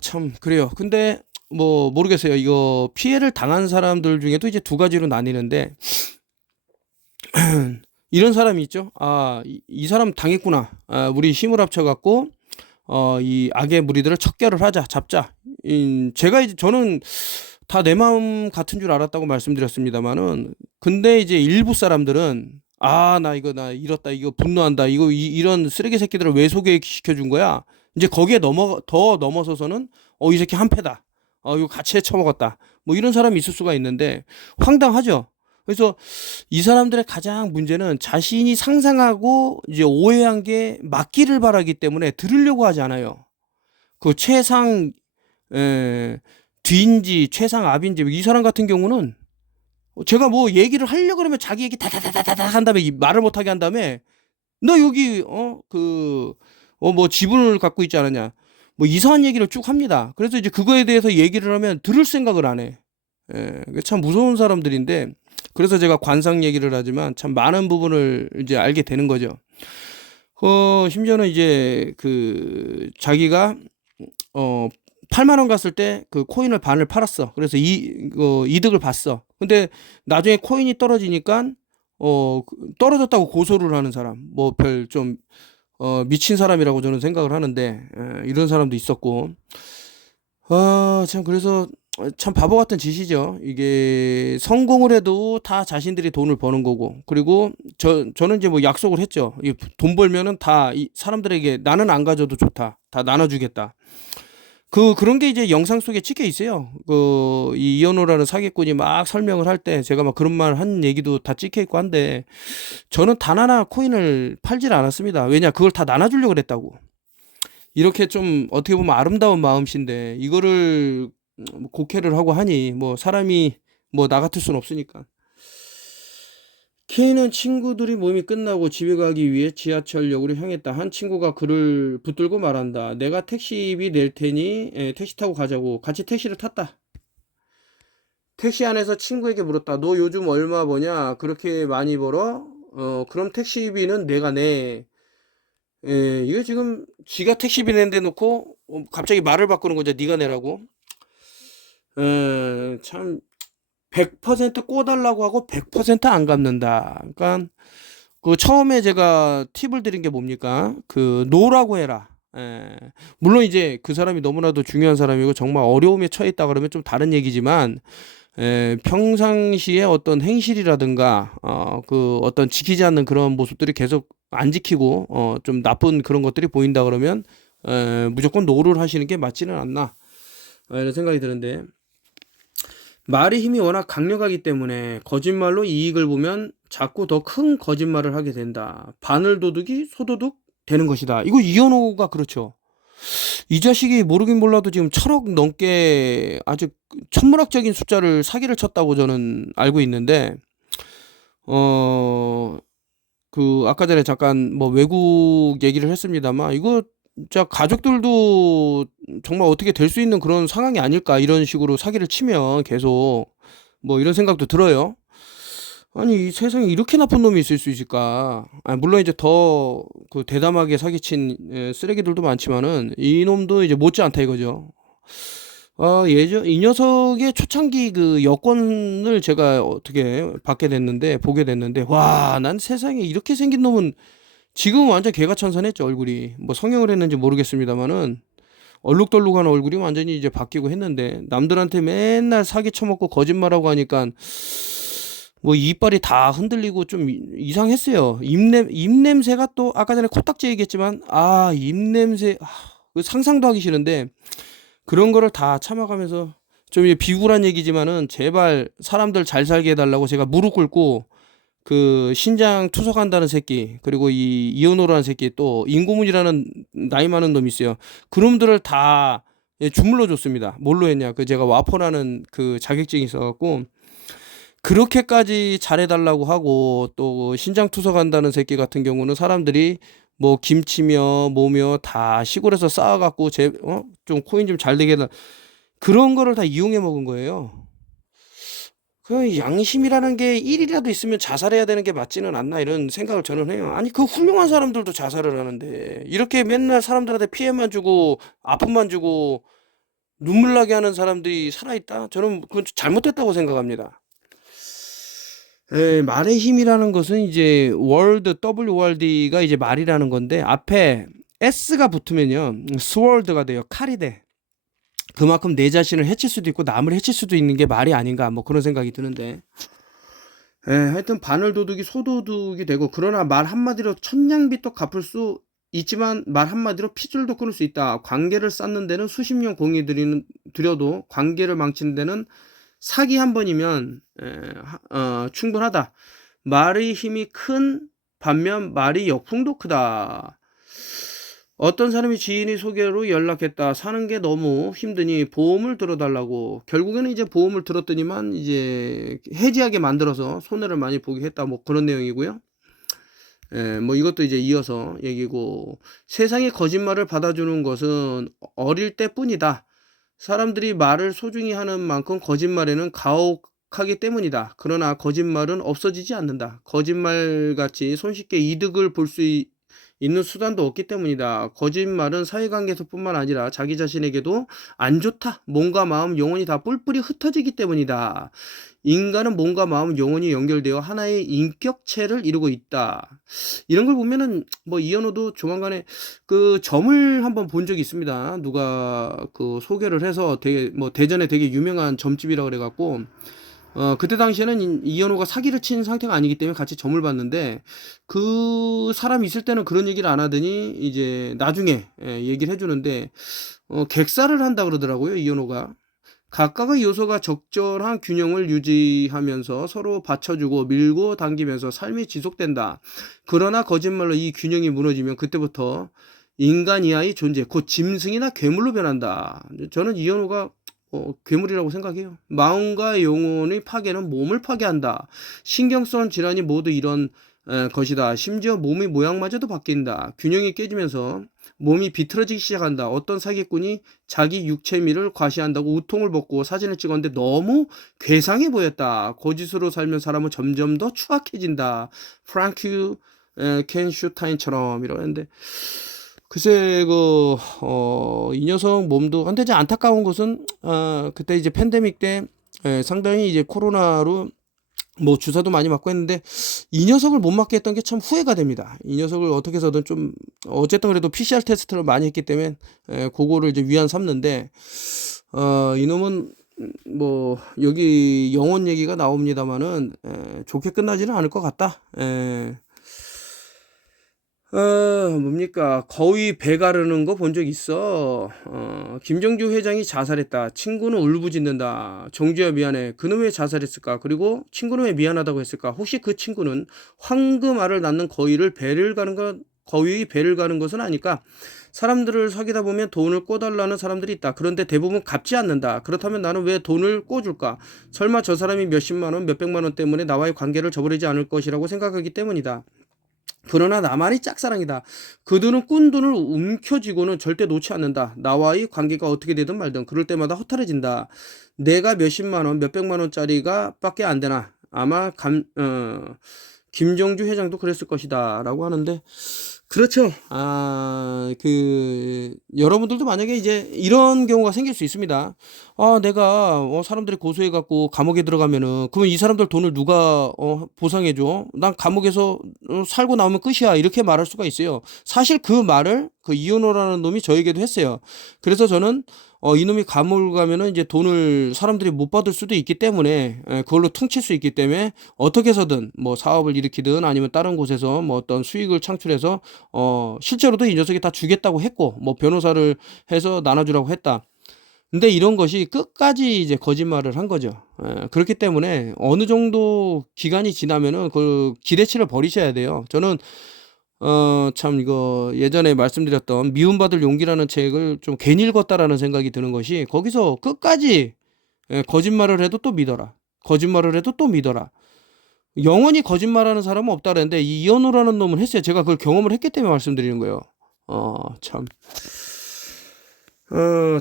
참, 그래요. 근데, 뭐, 모르겠어요. 이거, 피해를 당한 사람들 중에도 이제 두 가지로 나뉘는데, 이런 사람이 있죠. 이 사람 당했구나. 우리 힘을 합쳐갖고, 이 악의 무리들을 척결을 하자, 잡자. 저는 다 내 마음 같은 줄 알았다고 말씀드렸습니다만은, 근데 이제 일부 사람들은, 나 이렇다, 이거 분노한다, 이런 쓰레기 새끼들을 왜 소개시켜준 거야? 이제 거기에 더 넘어서서는, 이 새끼 한패다. 이거 같이 해쳐먹었다. 뭐 이런 사람이 있을 수가 있는데, 황당하죠? 그래서 이 사람들의 가장 문제는 자신이 상상하고 이제 오해한 게 맞기를 바라기 때문에 들으려고 하지 않아요. 최상, 뒤인지 최상 앞인지, 이 사람 같은 경우는 제가 뭐 얘기를 하려고 그러면 자기 얘기 다다다다다 한 다음에 말을 못하게 한 다음에, 너 여기 뭐 지분을 갖고 있지 않느냐, 뭐 이상한 얘기를 쭉 합니다. 그래서 이제 그거에 대해서 얘기를 하면 들을 생각을 안 해. 참 무서운 사람들인데, 그래서 제가 관상 얘기를 하지만 참 많은 부분을 이제 알게 되는 거죠. 심지어는 이제 자기가 8만 원 갔을 때 코인을 반을 팔았어. 그래서 이득을 봤어. 근데 나중에 코인이 떨어지니까 떨어졌다고 고소를 하는 사람, 뭐 좀 미친 사람이라고 저는 생각을 하는데, 이런 사람도 있었고, 참, 그래서 참 바보 같은 짓이죠. 이게 성공을 해도 다 자신들이 돈을 버는 거고, 그리고 저는 이제 뭐 약속을 했죠. 돈 벌면은 다 이 사람들에게 나는 안 가져도 좋다. 다 나눠주겠다. 그런 게 이제 영상 속에 찍혀 있어요. 이 이현호라는 사기꾼이 막 설명을 할 때 제가 막 그런 말 한 얘기도 다 찍혀 있고 한데, 저는 단 하나 코인을 팔질 않았습니다. 왜냐? 그걸 다 나눠주려고 그랬다고. 이렇게 좀 어떻게 보면 아름다운 마음씨인데, 이거를 곡해를 하고 하니, 뭐 사람이 뭐 나 같을 순 없으니까. K는 친구들이 모임이 끝나고 집에 가기 위해 지하철역으로 향했다. 한 친구가 그를 붙들고 말한다. 내가 택시비 낼 테니 택시 타고 가자고. 같이 택시를 탔다. 택시 안에서 친구에게 물었다. 너 요즘 얼마 버냐? 그렇게 많이 벌어? 그럼 택시비는 내가 내. 이거 지금 지가 택시비 낸데 놓고 갑자기 말을 바꾸는 거죠. 네가 내라고. 참 100% 꿔달라고 하고 100%안 갚는다. 그러니까 그 처음에 제가 팁을 드린 게 뭡니까? 그 노라고 해라. 물론 이제 그 사람이 너무나도 중요한 사람이고 정말 어려움에 처해 있다 그러면 좀 다른 얘기지만 평상시에 어떤 행실이라든가 그 어떤 지키지 않는 그런 모습들이 계속 안 지키고 좀 나쁜 그런 것들이 보인다 그러면 무조건 노를 하시는 게 맞지는 않나 이런 생각이 드는데, 말의 힘이 워낙 강력하기 때문에 거짓말로 이익을 보면 자꾸 더 큰 거짓말을 하게 된다. 바늘도둑이 소도둑 되는 것이다. 이거 이현호가 그렇죠. 이 자식이 모르긴 몰라도 지금 1,000억 넘게 아주 천문학적인 숫자를 사기를 쳤다고 저는 알고 있는데, 어, 그 아까 전에 잠깐 뭐 외국 얘기를 했습니다만 이거 진짜 가족들도 정말 어떻게 될 수 있는 그런 상황이 아닐까, 이런 식으로 사기를 치면 계속 뭐 이런 생각도 들어요. 아니 이 세상에 이렇게 나쁜 놈이 있을 수 있을까? 물론 이제 더 그 대담하게 사기친 쓰레기들도 많지만은 이 놈도 이제 못지않다 이거죠. 예전 이 녀석의 초창기 그 여권을 제가 어떻게 받게 됐는데 보게 됐는데, 와, 난 세상에 이렇게 생긴 놈은 지금 완전 개가천선했죠. 얼굴이 뭐 성형을 했는지 모르겠습니다만은 얼룩덜룩한 얼굴이 완전히 이제 바뀌고 했는데, 남들한테 맨날 사기 쳐먹고 거짓말하고 하니까 뭐 이빨이 다 흔들리고 좀 이상했어요. 입냄새가 또 아까 전에 코딱지 얘기했지만 입냄새, 그 상상도 하기 싫은데 그런 거를 다 참아가면서 좀 이제 비굴한 얘기지만은 제발 사람들 잘 살게 해달라고 제가 무릎 꿇고 그 신장 투석한다는 새끼, 그리고 이 이현호라는 새끼, 또 인고문이라는 나이 많은 놈이 있어요. 그놈들을 다 주물러 줬습니다. 뭘로 했냐? 그 제가 와퍼라는 그 자격증이 있어갖고 그렇게까지 잘해달라고 하고, 또 신장 투석한다는 새끼 같은 경우는 사람들이 뭐 김치며 뭐며 다 시골에서 쌓아갖고 좀 코인 좀 잘 되게 해달, 그런 거를 다 이용해 먹은 거예요. 그 양심이라는 게 1이라도 있으면 자살해야 되는 게 맞지는 않나, 이런 생각을 저는 해요. 아니 그 훌륭한 사람들도 자살을 하는데 이렇게 맨날 사람들한테 피해만 주고 아픔만 주고 눈물 나게 하는 사람들이 살아있다? 저는 그건 잘못됐다고 생각합니다. 말의 힘이라는 것은 이제 WORD가 이제 말이라는 건데 앞에 S가 붙으면요 스월드가 돼요. 칼이 돼. 그만큼 내 자신을 해칠 수도 있고 남을 해칠 수도 있는 게 말이 아닌가, 뭐 그런 생각이 드는데, 하여튼 바늘도둑이 소도둑이 되고, 그러나 말 한마디로 천냥빚도 갚을 수 있지만 말 한마디로 핏줄도 끊을 수 있다. 관계를 쌓는 데는 수십 년 공이 들여도 관계를 망치는 데는 사기 한 번이면 충분하다. 말의 힘이 큰 반면 말의 역풍도 크다. 어떤 사람이 지인의 소개로 연락했다. 사는 게 너무 힘드니 보험을 들어달라고. 결국에는 이제 보험을 들었더니만 이제 해지하게 만들어서 손해를 많이 보게 했다. 뭐 그런 내용이고요. 뭐 이것도 이제 이어서 얘기고, 세상의 거짓말을 받아주는 것은 어릴 때뿐이다. 사람들이 말을 소중히 하는 만큼 거짓말에는 가혹하기 때문이다. 그러나 거짓말은 없어지지 않는다. 거짓말같이 손쉽게 이득을 볼 수 있는 수단도 없기 때문이다. 거짓말은 사회관계에서뿐만 아니라 자기 자신에게도 안 좋다. 몸과 마음, 영혼이 다 뿔뿔이 흩어지기 때문이다. 인간은 몸과 마음, 영혼이 연결되어 하나의 인격체를 이루고 있다. 이런 걸 보면은 뭐 이현호도 조만간에 그 점을 한번 본 적이 있습니다. 누가 그 소개를 해서 되게 뭐 대전에 되게 유명한 점집이라 그래갖고 그때 당시에는 이현호가 사기를 친 상태가 아니기 때문에 같이 점을 봤는데, 그 사람이 있을 때는 그런 얘기를 안 하더니 이제 나중에 얘기를 해주는데 객사를 한다 그러더라고요, 이현호가. 각각의 요소가 적절한 균형을 유지하면서 서로 받쳐주고 밀고 당기면서 삶이 지속된다. 그러나 거짓말로 이 균형이 무너지면 그때부터 인간 이하의 존재, 곧 짐승이나 괴물로 변한다. 저는 이현호가 괴물이라고 생각해요. 마음과 영혼의 파괴는 몸을 파괴한다. 신경성 질환이 모두 이런 것이다. 심지어 몸의 모양마저도 바뀐다. 균형이 깨지면서 몸이 비틀어지기 시작한다. 어떤 사기꾼이 자기 육체미를 과시한다고 우통을 벗고 사진을 찍었는데 너무 괴상해 보였다. 거짓으로 살면 사람은 점점 더 추악해진다. 프랑크 켄슈타인처럼 이러는데, 글쎄 이 녀석 몸도, 근데 이제 안타까운 것은 그때 이제 팬데믹 때 상당히 이제 코로나로 뭐 주사도 많이 맞고 했는데 이 녀석을 못 맞게 했던 게 참 후회가 됩니다. 이 녀석을 어떻게 해서든 좀, 어쨌든 그래도 PCR 테스트를 많이 했기 때문에 그거를 이제 위안 삼는데, 이놈은 뭐 여기 영혼 얘기가 나옵니다마는 좋게 끝나지는 않을 것 같다. 뭡니까? 거위 배 가르는 거 본 적 있어? 김정주 회장이 자살했다. 친구는 울부짖는다. 정주야 미안해. 그는 왜 자살했을까? 그리고 친구는 왜 미안하다고 했을까? 혹시 그 친구는 황금알을 낳는 거위 배를 가는 것은 아닐까? 사람들을 사귀다 보면 돈을 꿔달라는 사람들이 있다. 그런데 대부분 갚지 않는다. 그렇다면 나는 왜 돈을 꿔줄까? 설마 저 사람이 몇십만 원, 몇백만 원 때문에 나와의 관계를 저버리지 않을 것이라고 생각하기 때문이다. 그러나 나만이 짝사랑이다. 그들은 꾼 돈을 움켜쥐고는 절대 놓지 않는다. 나와의 관계가 어떻게 되든 말든 그럴 때마다 허탈해진다. 내가 몇십만 원, 몇백만 원짜리가 밖에 안 되나. 아마 김정주 회장도 그랬을 것이다. 라고 하는데, 그렇죠. 여러분들도 만약에 이제 이런 경우가 생길 수 있습니다. 내가 사람들이 고소해갖고 감옥에 들어가면은, 그러면 이 사람들 돈을 누가 보상해줘? 난 감옥에서 살고 나오면 끝이야. 이렇게 말할 수가 있어요. 사실 그 말을 그 이현호라는 놈이 저에게도 했어요. 그래서 저는 이놈이 감옥을 가면은 이제 돈을 사람들이 못 받을 수도 있기 때문에, 그걸로 퉁칠 수 있기 때문에 어떻게 해서든 뭐 사업을 일으키든 아니면 다른 곳에서 뭐 어떤 수익을 창출해서 실제로도 이 녀석이 다 주겠다고 했고, 뭐 변호사를 해서 나눠주라고 했다. 근데 이런 것이 끝까지 이제 거짓말을 한 거죠. 그렇기 때문에 어느 정도 기간이 지나면은 그 기대치를 버리셔야 돼요. 저는 참 이거 예전에 말씀드렸던 미움받을 용기라는 책을 좀 괜히 읽었다라는 생각이 드는 것이, 거기서 끝까지 거짓말을 해도 또 믿어라. 거짓말을 해도 또 믿어라. 영원히 거짓말하는 사람은 없다 그랬는데 이 이현우라는 놈은 했어요. 제가 그걸 경험을 했기 때문에 말씀드리는 거예요. 참.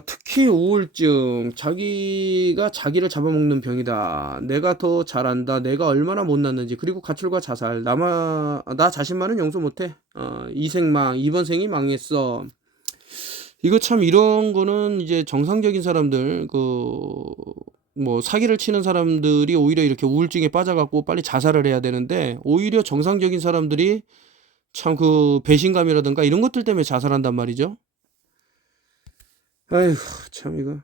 특히 우울증, 자기가 자기를 잡아먹는 병이다. 내가 더 잘한다. 내가 얼마나 못났는지. 그리고 가출과 자살. 나 자신만은 용서 못해. 이생망, 이번 생이 망했어. 이거 참, 이런 거는 이제 정상적인 사람들, 뭐 사기를 치는 사람들이 오히려 이렇게 우울증에 빠져갖고 빨리 자살을 해야 되는데, 오히려 정상적인 사람들이 참 그 배신감이라든가 이런 것들 때문에 자살한단 말이죠. 아휴, 참 이거.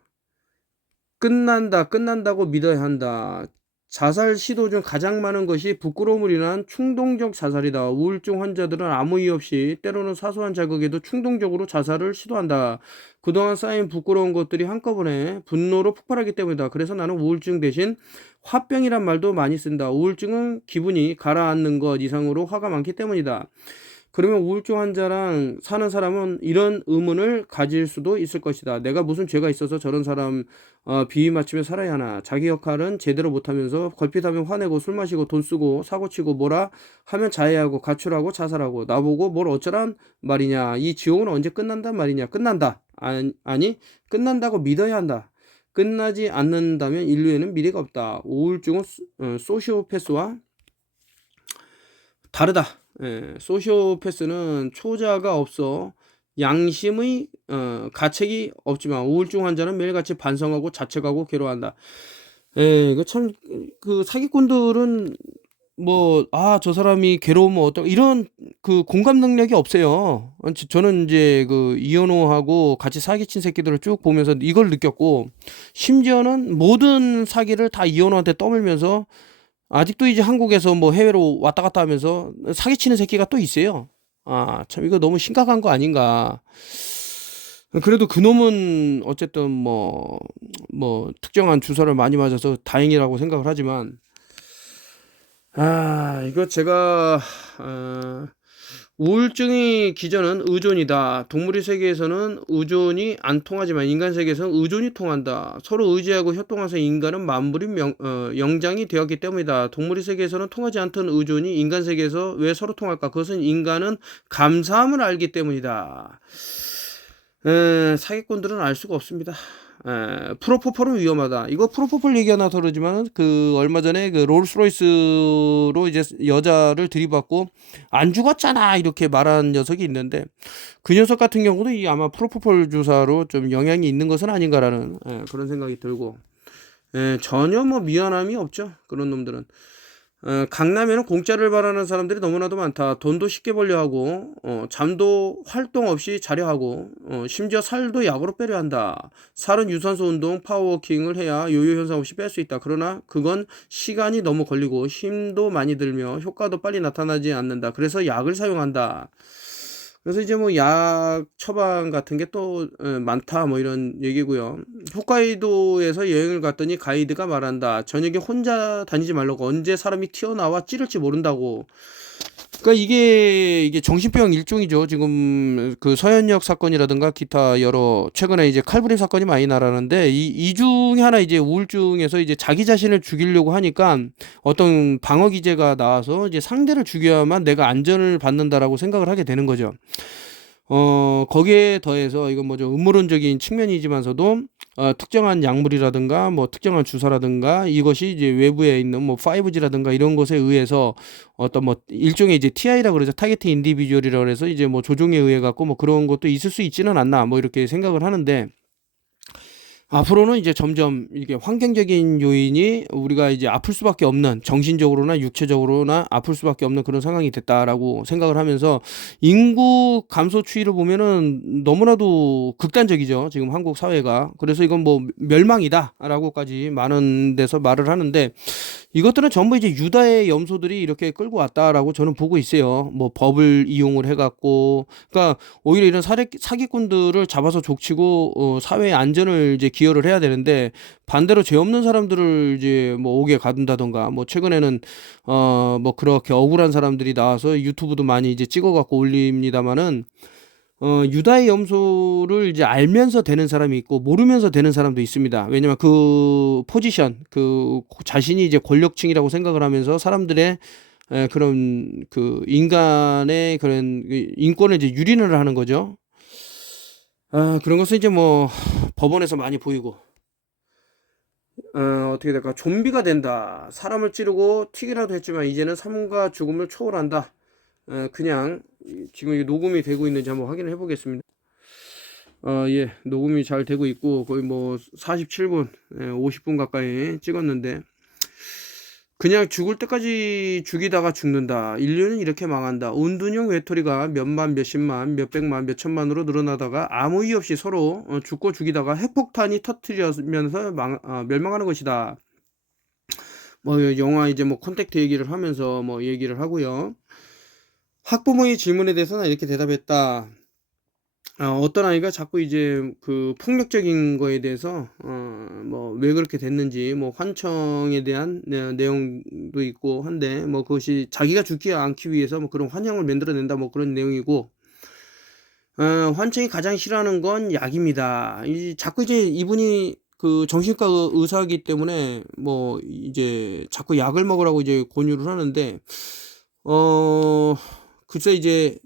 끝난다고 믿어야 한다. 자살 시도 중 가장 많은 것이 부끄러움을 인한 충동적 자살이다. 우울증 환자들은 아무 이유 없이, 때로는 사소한 자극에도 충동적으로 자살을 시도한다. 그동안 쌓인 부끄러운 것들이 한꺼번에 분노로 폭발하기 때문이다. 그래서 나는 우울증 대신 화병이란 말도 많이 쓴다. 우울증은 기분이 가라앉는 것 이상으로 화가 많기 때문이다. 그러면 우울증 환자랑 사는 사람은 이런 의문을 가질 수도 있을 것이다. 내가 무슨 죄가 있어서 저런 사람 비위 맞추며 살아야 하나. 자기 역할은 제대로 못하면서 걸핏하면 화내고 술 마시고 돈 쓰고 사고치고 뭐라 하면 자해하고 가출하고 자살하고 나보고 뭘 어쩌란 말이냐. 이 지옥은 언제 끝난단 말이냐. 끝난다. 아니 끝난다고 믿어야 한다. 끝나지 않는다면 인류에는 미래가 없다. 우울증은 소시오패스와 다르다. 소시오패스는 초자가 없어 양심의 가책이 없지만, 우울증 환자는 매일같이 반성하고 자책하고 괴로워한다. 이거 참, 그 사기꾼들은 뭐, 저 사람이 괴로우면 이런 그 공감 능력이 없어요. 저는 이제 그 이현호하고 같이 사기친 새끼들을 쭉 보면서 이걸 느꼈고, 심지어는 모든 사기를 다 이현호한테 떠밀면서 아직도 이제 한국에서 뭐 해외로 왔다 갔다 하면서 사기치는 새끼가 또 있어요. 참 이거 너무 심각한 거 아닌가. 그래도 그놈은 어쨌든 뭐 특정한 주사를 많이 맞아서 다행이라고 생각을 하지만, 이거 제가 우울증의 기전은 의존이다. 동물의 세계에서는 의존이 안 통하지만 인간 세계에서는 의존이 통한다. 서로 의지하고 협동해서 인간은 만물의 영장이 되었기 때문이다. 동물의 세계에서는 통하지 않던 의존이 인간 세계에서 왜 서로 통할까? 그것은 인간은 감사함을 알기 때문이다. 사기꾼들은 알 수가 없습니다. 프로포폴은 위험하다. 이거 프로포폴 얘기가 나서 그러지만 그 얼마 전에 그 롤스로이스로 이제 여자를 들이받고 안 죽었잖아 이렇게 말한 녀석이 있는데 그 녀석 같은 경우도 이 아마 프로포폴 주사로 좀 영향이 있는 것은 아닌가라는 그런 생각이 들고 전혀 뭐 미안함이 없죠. 그런 놈들은. 강남에는 공짜를 바라는 사람들이 너무나도 많다. 돈도 쉽게 벌려 하고 잠도 활동 없이 자려 하고 심지어 살도 약으로 빼려 한다. 살은 유산소 운동, 파워워킹을 해야 요요 현상 없이 뺄 수 있다. 그러나 그건 시간이 너무 걸리고 힘도 많이 들며 효과도 빨리 나타나지 않는다. 그래서 약을 사용한다. 그래서 이제 뭐 약 처방 같은 게 또 많다 뭐 이런 얘기고요. 홋카이도에서 여행을 갔더니 가이드가 말한다. 저녁에 혼자 다니지 말라고. 언제 사람이 튀어나와 찌를지 모른다고. 그러니까 이게 정신병 일종이죠. 지금 그 서현역 사건이라든가 기타 여러 최근에 이제 칼부림 사건이 많이 나라는데 이 중에 하나 이제 우울증에서 이제 자기 자신을 죽이려고 하니까 어떤 방어 기제가 나와서 이제 상대를 죽여야만 내가 안전을 받는다라고 생각을 하게 되는 거죠. 거기에 더해서 이건 뭐 좀 음모론적인 측면이지만서도 특정한 약물이라든가 뭐 특정한 주사라든가 이것이 이제 외부에 있는 뭐 5G라든가 이런 것에 의해서 어떤 뭐 일종의 이제 TI라고 그러죠. 타겟팅 인디비주얼이라고 해서 이제 뭐 조종에 의해 갖고 뭐 그런 것도 있을 수 있지는 않나 뭐 이렇게 생각을 하는데 앞으로는 이제 점점 이게 환경적인 요인이 우리가 이제 아플 수밖에 없는 정신적으로나 육체적으로나 아플 수밖에 없는 그런 상황이 됐다라고 생각을 하면서 인구 감소 추이를 보면은 너무나도 극단적이죠. 지금 한국 사회가. 그래서 이건 뭐 멸망이다라고까지 많은 데서 말을 하는데 이것들은 전부 이제 유다의 염소들이 이렇게 끌고 왔다라고 저는 보고 있어요. 뭐 법을 이용을 해갖고, 그러니까 오히려 이런 사기꾼들을 잡아서 족치고 사회의 안전을 이제 기여를 해야 되는데 반대로 죄 없는 사람들을 이제 뭐 옥에 가둔다던가, 뭐 최근에는 뭐 그렇게 억울한 사람들이 나와서 유튜브도 많이 이제 찍어갖고 올립니다마는. 유다의 염소를 이제 알면서 되는 사람이 있고 모르면서 되는 사람도 있습니다. 왜냐면 그 포지션, 그 자신이 이제 권력층이라고 생각을 하면서 사람들의 그런 그 인간의 그런 인권을 이제 유린을 하는 거죠. 그런 것은 이제 뭐 법원에서 많이 보이고 어떻게 될까? 좀비가 된다. 사람을 찌르고 튀기라도 했지만 이제는 삶과 죽음을 초월한다. 그냥 지금 이게 녹음이 되고 있는지 한번 확인을 해보겠습니다. 예, 녹음이 잘 되고 있고 거의 뭐 47분, 50분 가까이 찍었는데 그냥 죽을 때까지 죽이다가 죽는다. 인류는 이렇게 망한다. 운둔형 외톨이가 몇만, 몇십만, 몇백만, 몇천만으로 늘어나다가 아무 이유 없이 서로 죽고 죽이다가 핵폭탄이 터트리면서 멸망하는 것이다. 뭐 영화 이제 뭐 콘택트 얘기를 하면서 뭐 얘기를 하고요. 학부모의 질문에 대해서는 이렇게 대답했다. 어떤 아이가 자꾸 이제 그 폭력적인 거에 대해서 뭐 왜 그렇게 됐는지 뭐 환청에 대한 내용도 있고 한데 뭐 그것이 자기가 죽지 않기 위해서 뭐 그런 환영을 만들어낸다 뭐 그런 내용이고 환청이 가장 싫어하는 건 약입니다. 자꾸 이제 이분이 그 정신과 의사이기 때문에 뭐 이제 자꾸 약을 먹으라고 이제 권유를 하는데 글쎄 이제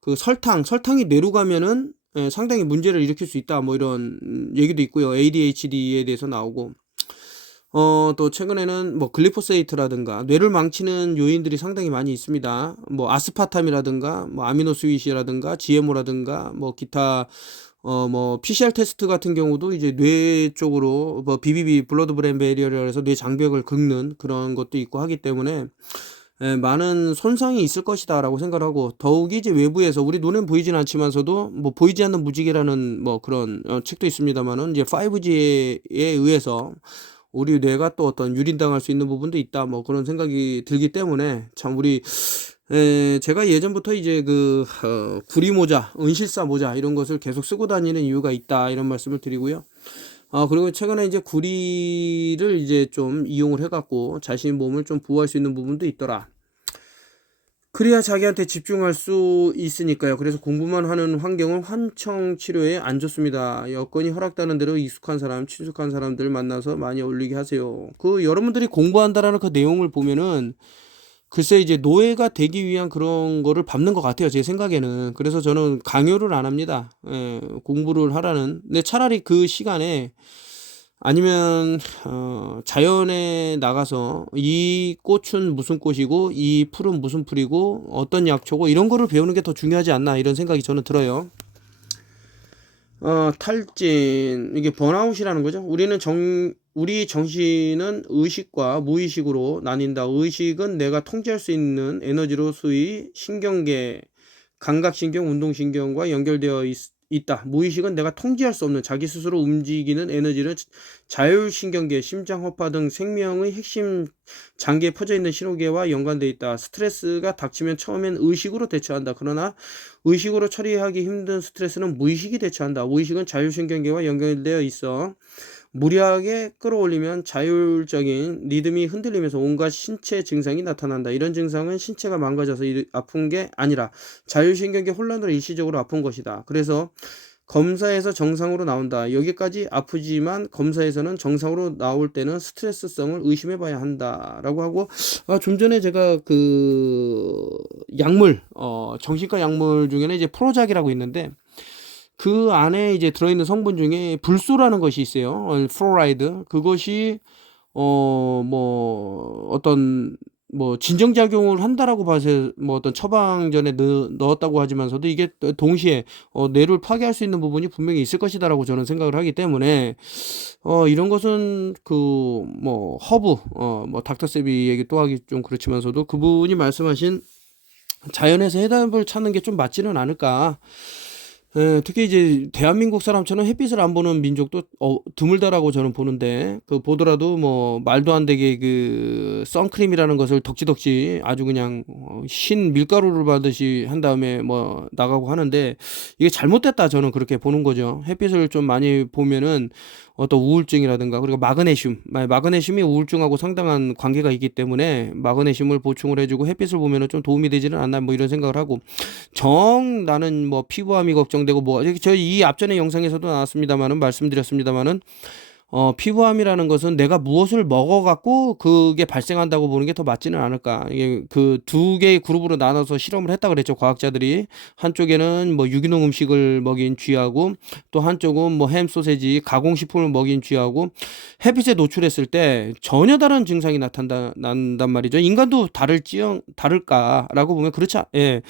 그 설탕이 뇌로 가면은 상당히 문제를 일으킬 수 있다 뭐 이런 얘기도 있고요. ADHD에 대해서 나오고 또 최근에는 뭐 글리포세이트라든가 뇌를 망치는 요인들이 상당히 많이 있습니다. 뭐 아스파탐이라든가 뭐 아미노스윗이라든가 GMO라든가 뭐 기타 뭐 PCR 테스트 같은 경우도 이제 뇌 쪽으로 뭐 BBB 블러드 브레인 베리어라 해서 뇌 장벽을 긁는 그런 것도 있고 하기 때문에 많은 손상이 있을 것이다 라고 생각하고 더욱이 이제 외부에서 우리 눈엔 보이진 않지만서도 뭐 보이지 않는 무지개라는 뭐 그런 책도 있습니다만은 이제 5G에 의해서 우리 뇌가 또 어떤 유린당할 수 있는 부분도 있다 뭐 그런 생각이 들기 때문에 참 우리 제가 예전부터 이제 그 구리 모자, 은실사 모자 이런 것을 계속 쓰고 다니는 이유가 있다 이런 말씀을 드리고요. 그리고 최근에 이제 구리를 이제 좀 이용을 해갖고 자신의 몸을 좀 보호할 수 있는 부분도 있더라. 그래야 자기한테 집중할 수 있으니까요. 그래서 공부만 하는 환경은 환청 치료에 안 좋습니다. 여건이 허락되는 대로 익숙한 사람, 친숙한 사람들 만나서 많이 어울리게 하세요. 그 여러분들이 공부한다라는 그 내용을 보면은 글쎄 이제 노예가 되기 위한 그런 거를 밟는 것 같아요. 제 생각에는. 그래서 저는 강요를 안 합니다. 공부를 하라는. 근데 차라리 그 시간에 아니면 자연에 나가서 이 꽃은 무슨 꽃이고 이 풀은 무슨 풀이고 어떤 약초고 이런 거를 배우는 게 더 중요하지 않나 이런 생각이 저는 들어요. 탈진 이게 번아웃이라는 거죠. 우리 정신은 의식과 무의식으로 나뉜다. 의식은 내가 통제할 수 있는 에너지로 소위 신경계, 감각신경, 운동신경과 연결되어 있다. 무의식은 내가 통제할 수 없는 자기 스스로 움직이는 에너지를 자율신경계, 심장, 허파 등 생명의 핵심 장기에 퍼져 있는 신호계와 연관되어 있다. 스트레스가 닥치면 처음엔 의식으로 대처한다. 그러나 의식으로 처리하기 힘든 스트레스는 무의식이 대처한다. 무의식은 자율신경계와 연결되어 있어 무리하게 끌어올리면 자율적인 리듬이 흔들리면서 온갖 신체 증상이 나타난다. 이런 증상은 신체가 망가져서 아픈 게 아니라 자율신경계 혼란으로 일시적으로 아픈 것이다. 그래서 검사에서 정상으로 나온다. 여기까지 아프지만 검사에서는 정상으로 나올 때는 스트레스성을 의심해 봐야 한다라고 하고, 좀 전에 제가 그 약물 정신과 약물 중에는 이제 프로작이라고 있는데 그 안에 이제 들어있는 성분 중에 불소라는 것이 있어요. 플로라이드. 그것이 뭐 어떤 뭐 진정작용을 한다라고 봐서 뭐 어떤 처방전에 넣었다고 하지만서도 이게 동시에 뇌를 파괴할 수 있는 부분이 분명히 있을 것이다라고 저는 생각을 하기 때문에 이런 것은 그 뭐 허브 뭐 닥터세비 얘기 또 하기 좀 그렇지만서도 그분이 말씀하신 자연에서 해답을 찾는 게 좀 맞지는 않을까. 특히 이제 대한민국 사람처럼 햇빛을 안 보는 민족도 드물다라고 저는 보는데 그 보더라도 뭐 말도 안 되게 그 선크림이라는 것을 덕지덕지 아주 그냥 흰 밀가루를 받듯이 한 다음에 뭐 나가고 하는데 이게 잘못됐다 저는 그렇게 보는 거죠. 햇빛을 좀 많이 보면은 어떤 우울증이라든가 그리고 마그네슘이 우울증하고 상당한 관계가 있기 때문에 마그네슘을 보충을 해주고 햇빛을 보면은 좀 도움이 되지는 않나 뭐 이런 생각을 하고 나는 뭐 피부암이 걱정되고 뭐 저희 이 앞전에 영상에서도 나왔습니다만은 말씀드렸습니다만은 피부암이라는 것은 내가 무엇을 먹어갖고 그게 발생한다고 보는 게 더 맞지는 않을까. 이게 그 두 개의 그룹으로 나눠서 실험을 했다 그랬죠. 과학자들이. 한쪽에는 뭐 유기농 음식을 먹인 쥐하고 또 한쪽은 뭐 햄, 소세지, 가공식품을 먹인 쥐하고 햇빛에 노출했을 때 전혀 다른 증상이 난단 말이죠. 인간도 다를까라고 보면 그렇지, 예.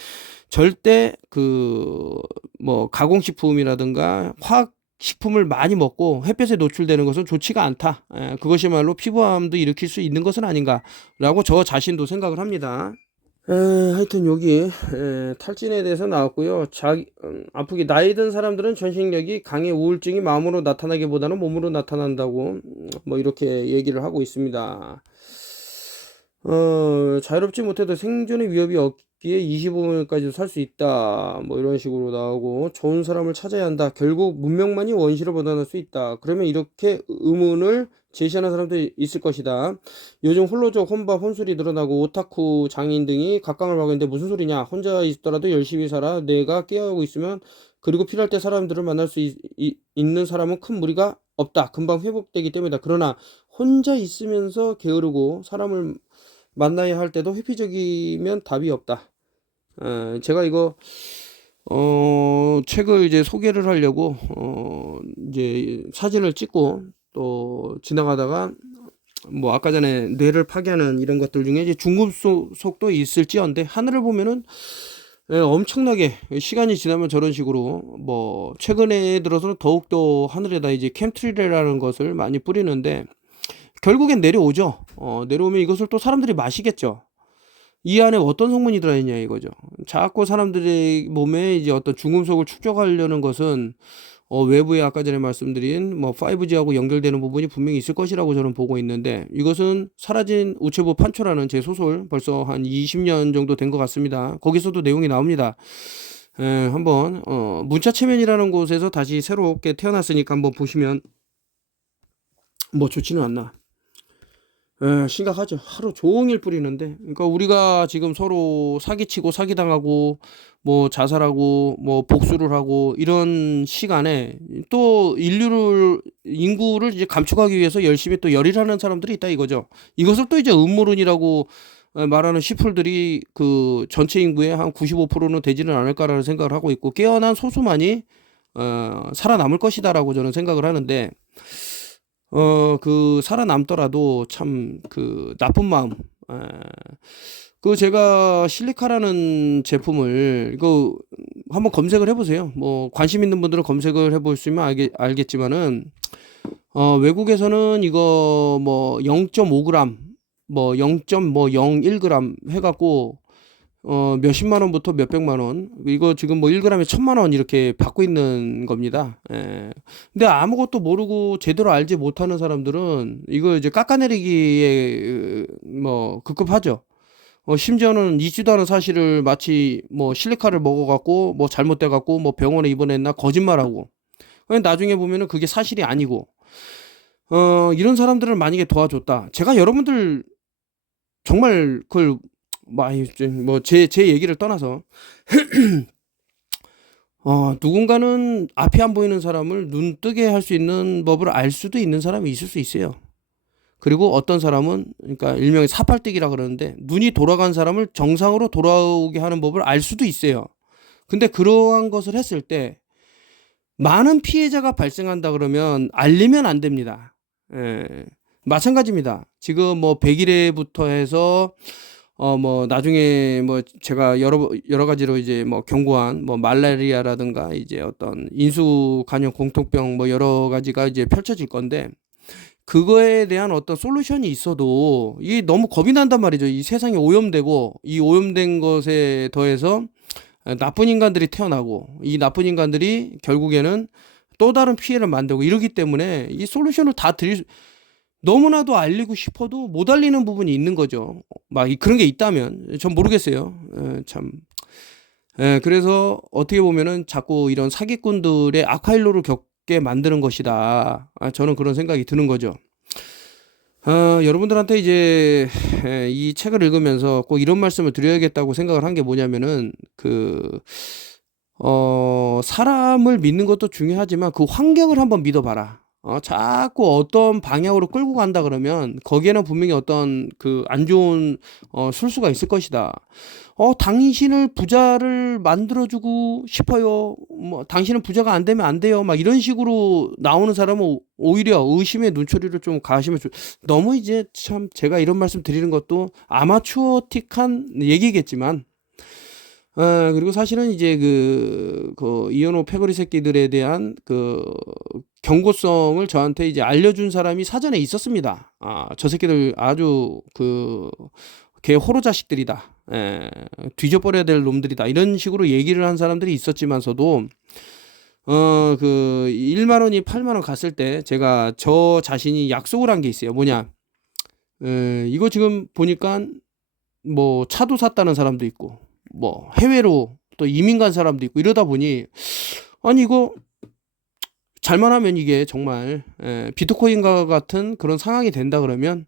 절대 그 뭐 가공식품이라든가 화학식품을 많이 먹고 햇볕에 노출되는 것은 좋지가 않다. 그것이말로 피부암도 일으킬 수 있는 것은 아닌가라고 저 자신도 생각을 합니다. 하여튼 여기 탈진에 대해서 나왔고요. 아프기 나이 든 사람들은 전신력이 강해 우울증이 마음으로 나타나기보다는 몸으로 나타난다고 뭐 이렇게 얘기를 하고 있습니다. 자유롭지 못해도 생존의 위협이 없기에 25년까지도 살 수 있다. 뭐 이런 식으로 나오고 좋은 사람을 찾아야 한다. 결국 문명만이 원시로 벗어날 수 있다. 그러면 이렇게 의문을 제시하는 사람들이 있을 것이다. 요즘 홀로족, 혼밥, 혼술이 늘어나고 오타쿠, 장인 등이 각광을 받고 있는데 무슨 소리냐. 혼자 있더라도 열심히 살아. 내가 깨어가고 있으면 그리고 필요할 때 사람들을 만날 수 있는 사람은 큰 무리가 없다. 금방 회복되기 때문이다. 그러나 혼자 있으면서 게으르고 사람을 만나야 할 때도 회피적이면 답이 없다. 제가 이거 책을 이제 소개를 하려고 이제 사진을 찍고 또 지나가다가 뭐 아까 전에 뇌를 파괴하는 이런 것들 중에 이제 중금속도 있을지언데 하늘을 보면은 엄청나게 시간이 지나면 저런 식으로 뭐 최근에 들어서는 더욱더 하늘에다 이제 캠트리라는 것을 많이 뿌리는데 결국엔 내려오죠. 내려오면 이것을 또 사람들이 마시겠죠. 이 안에 어떤 성분이 들어있냐 이거죠. 자꾸 사람들의 몸에 이제 어떤 중금속을 축적하려는 것은 외부에 아까 전에 말씀드린 뭐 5G하고 연결되는 부분이 분명히 있을 것이라고 저는 보고 있는데 이것은 사라진 우체부 판초라는 제 소설 벌써 한 20년 정도 된 것 같습니다. 거기서도 내용이 나옵니다. 한번 문자체면이라는 곳에서 다시 새롭게 태어났으니까 한번 보시면 뭐 좋지는 않나. 심각하죠. 하루 종일 뿌리는데. 그러니까 우리가 지금 서로 사기치고 사기당하고 뭐 자살하고 뭐 복수를 하고 이런 시간에 또 인구를 이제 감축하기 위해서 열심히 또 열일하는 사람들이 있다 이거죠. 이것을 또 이제 음모론이라고 말하는 시풀들이 그 전체 인구의 한 95%는 되지는 않을까라는 생각을 하고 있고, 깨어난 소수만이 살아남을 것이다라고 저는 생각을 하는데, 그 살아남더라도 참 그 나쁜 마음. 에, 그 제가 실리카라는 제품을 이거 한번 검색을 해보세요. 뭐 관심 있는 분들은 검색을 해보시면 알겠지만은 외국에서는 이거 뭐 0.5g, 뭐 0.01g 해갖고 몇십만 원부터 몇백만 원, 이거 지금 뭐 1g에 1000만 원 이렇게 받고 있는 겁니다. 예. 근데 아무것도 모르고 제대로 알지 못하는 사람들은 이거 이제 깎아내리기에 뭐 급급하죠. 심지어는 있지도 않은 사실을 마치 뭐 실리카를 먹어갖고 뭐 잘못돼갖고 뭐 병원에 입원했나 거짓말하고, 나중에 보면은 그게 사실이 아니고, 이런 사람들을 만약에 도와줬다. 제가 여러분들 정말 그걸 뭐제 얘기를 떠나서 누군가는 앞이 안 보이는 사람을 눈 뜨게 할 수 있는 법을 알 수도 있는 사람이 있을 수 있어요. 그리고 어떤 사람은, 그러니까 일명의 사팔뜨기라 그러는데, 눈이 돌아간 사람을 정상으로 돌아오게 하는 법을 알 수도 있어요. 근데 그러한 것을 했을 때 많은 피해자가 발생한다 그러면 알리면 안 됩니다. 예. 마찬가지입니다. 지금 뭐 100일에부터 해서 뭐 나중에 뭐 제가 여러 가지로 이제 뭐 경고한 뭐 말라리아라든가 이제 어떤 인수 간염 공통병 뭐 여러 가지가 이제 펼쳐질 건데, 그거에 대한 어떤 솔루션이 있어도 이게 너무 겁이 난단 말이죠. 이 세상이 오염되고, 이 오염된 것에 더해서 나쁜 인간들이 태어나고, 이 나쁜 인간들이 결국에는 또 다른 피해를 만들고 이러기 때문에 이 솔루션을 다 너무나도 알리고 싶어도 못 알리는 부분이 있는 거죠. 막 그런 게 있다면 전 모르겠어요. 참. 그래서 어떻게 보면은 자꾸 이런 사기꾼들의 악화일로를 겪게 만드는 것이다. 저는 그런 생각이 드는 거죠. 여러분들한테 이제 이 책을 읽으면서 꼭 이런 말씀을 드려야겠다고 생각을 한 게 뭐냐면은, 사람을 믿는 것도 중요하지만 그 환경을 한번 믿어봐라. 자꾸 어떤 방향으로 끌고 간다 그러면 거기에는 분명히 어떤 그 안 좋은 술수가 있을 것이다. 당신을 부자를 만들어주고 싶어요. 뭐 당신은 부자가 안 되면 안 돼요. 막 이런 식으로 나오는 사람은 오히려 의심의 눈초리를 좀 가시면 너무 이제 참 제가 이런 말씀 드리는 것도 아마추어틱한 얘기겠지만, 그리고 사실은 이제 그 이현호 패거리 새끼들에 대한 그 경고성을 저한테 이제 알려준 사람이 사전에 있었습니다. 저 새끼들 아주 개 호로 자식들이다. 뒤져버려야 될 놈들이다. 이런 식으로 얘기를 한 사람들이 있었지만서도, 1만 원이 8만 원 갔을 때 제가 저 자신이 약속을 한 게 있어요. 뭐냐? 이거 지금 보니까 뭐 차도 샀다는 사람도 있고, 뭐 해외로 또 이민 간 사람도 있고 이러다 보니, 아니 이거 잘만 하면 이게 정말 비트코인과 같은 그런 상황이 된다 그러면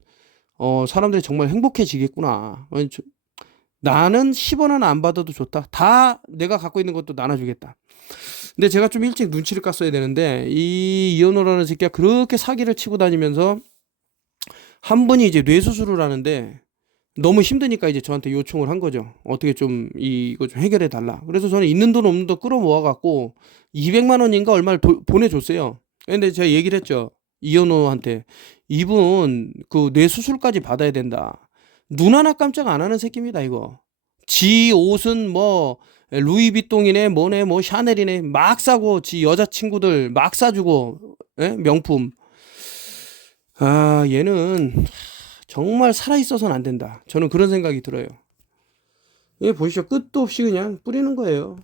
사람들이 정말 행복해지겠구나. 나는 10원 하나 안 받아도 좋다. 다 내가 갖고 있는 것도 나눠주겠다. 근데 제가 좀 일찍 눈치를 깠어야 되는데, 이 이현호라는 새끼가 그렇게 사기를 치고 다니면서 한 분이 이제 뇌수술을 하는데 너무 힘드니까 이제 저한테 요청을 한 거죠. 어떻게 좀 이거 좀 해결해 달라. 그래서 저는 있는 돈 없는 돈 끌어모아 갖고 200만 원인가 얼마를 보내줬어요. 근데 제가 얘기를 했죠. 이현호한테, 이분 그 뇌 수술까지 받아야 된다. 눈 하나 깜짝 안 하는 새끼입니다 이거. 지 옷은 뭐 루이비통이네 뭐네 뭐 샤넬이네 막 사고, 지 여자친구들 막 사주고, 명품. 얘는 정말 살아있어서는 안 된다. 저는 그런 생각이 들어요. 예, 보시죠. 끝도 없이 그냥 뿌리는 거예요.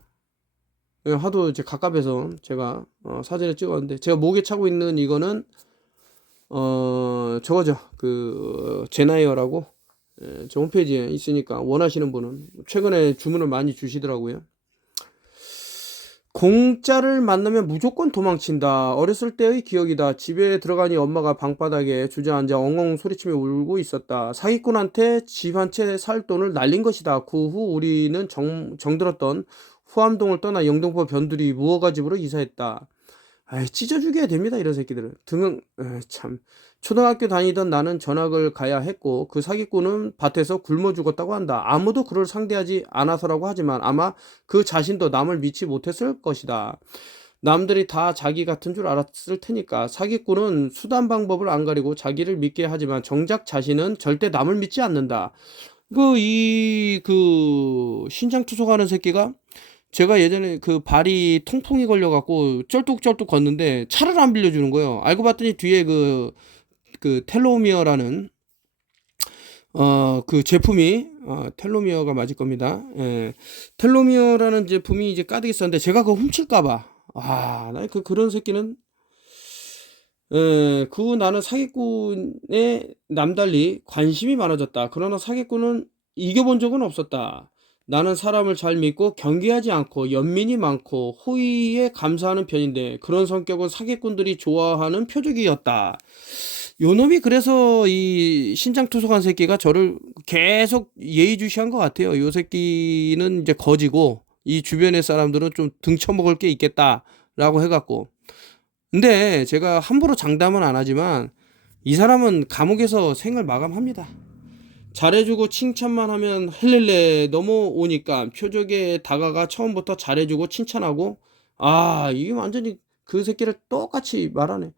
예, 하도 이제 갑갑해서 제가 사진을 찍었는데, 제가 목에 차고 있는 이거는 저거죠. 제나이어라고, 저 홈페이지에 있으니까 원하시는 분은, 최근에 주문을 많이 주시더라고요. 공짜를 만나면 무조건 도망친다. 어렸을 때의 기억이다. 집에 들어가니 엄마가 방바닥에 주저앉아 엉엉 소리치며 울고 있었다. 사기꾼한테 집 한 채 살 돈을 날린 것이다. 그 후 우리는 정들었던 후암동을 떠나 영등포 변두리 무허가 집으로 이사했다. 아이, 찢어 죽여야 됩니다, 이런 새끼들은. 참. 초등학교 다니던 나는 전학을 가야 했고, 그 사기꾼은 밭에서 굶어 죽었다고 한다. 아무도 그를 상대하지 않아서라고 하지만 아마 그 자신도 남을 믿지 못했을 것이다. 남들이 다 자기 같은 줄 알았을 테니까. 사기꾼은 수단 방법을 안 가리고 자기를 믿게 하지만 정작 자신은 절대 남을 믿지 않는다. 신장투석하는 새끼가 제가 예전에 그 발이 통풍이 걸려갖고 쩔뚝쩔뚝 걷는데 차를 안 빌려주는 거예요. 알고 봤더니 뒤에 그 텔로미어라는 그 제품이 텔로미어가 맞을 겁니다. 예. 텔로미어라는 제품이 이제 가득 있었는데 제가 그거 훔칠까봐 나 그런 새끼는 나는 사기꾼에 남달리 관심이 많아졌다. 그러나 사기꾼은 이겨본 적은 없었다. 나는 사람을 잘 믿고 경계하지 않고 연민이 많고 호의에 감사하는 편인데 그런 성격은 사기꾼들이 좋아하는 표적이었다. 요 놈이 그래서 이 신장투석한 새끼가 저를 계속 예의주시한 것 같아요. 요 새끼는 이제 거지고 이 주변의 사람들은 좀 등쳐먹을 게 있겠다라고 해갖고. 근데 제가 함부로 장담은 안 하지만 이 사람은 감옥에서 생을 마감합니다. 잘해주고 칭찬만 하면 헬렐레 넘어오니까 표적에 다가가 처음부터 잘해주고 칭찬하고 이게 완전히 그 새끼를 똑같이 말하네.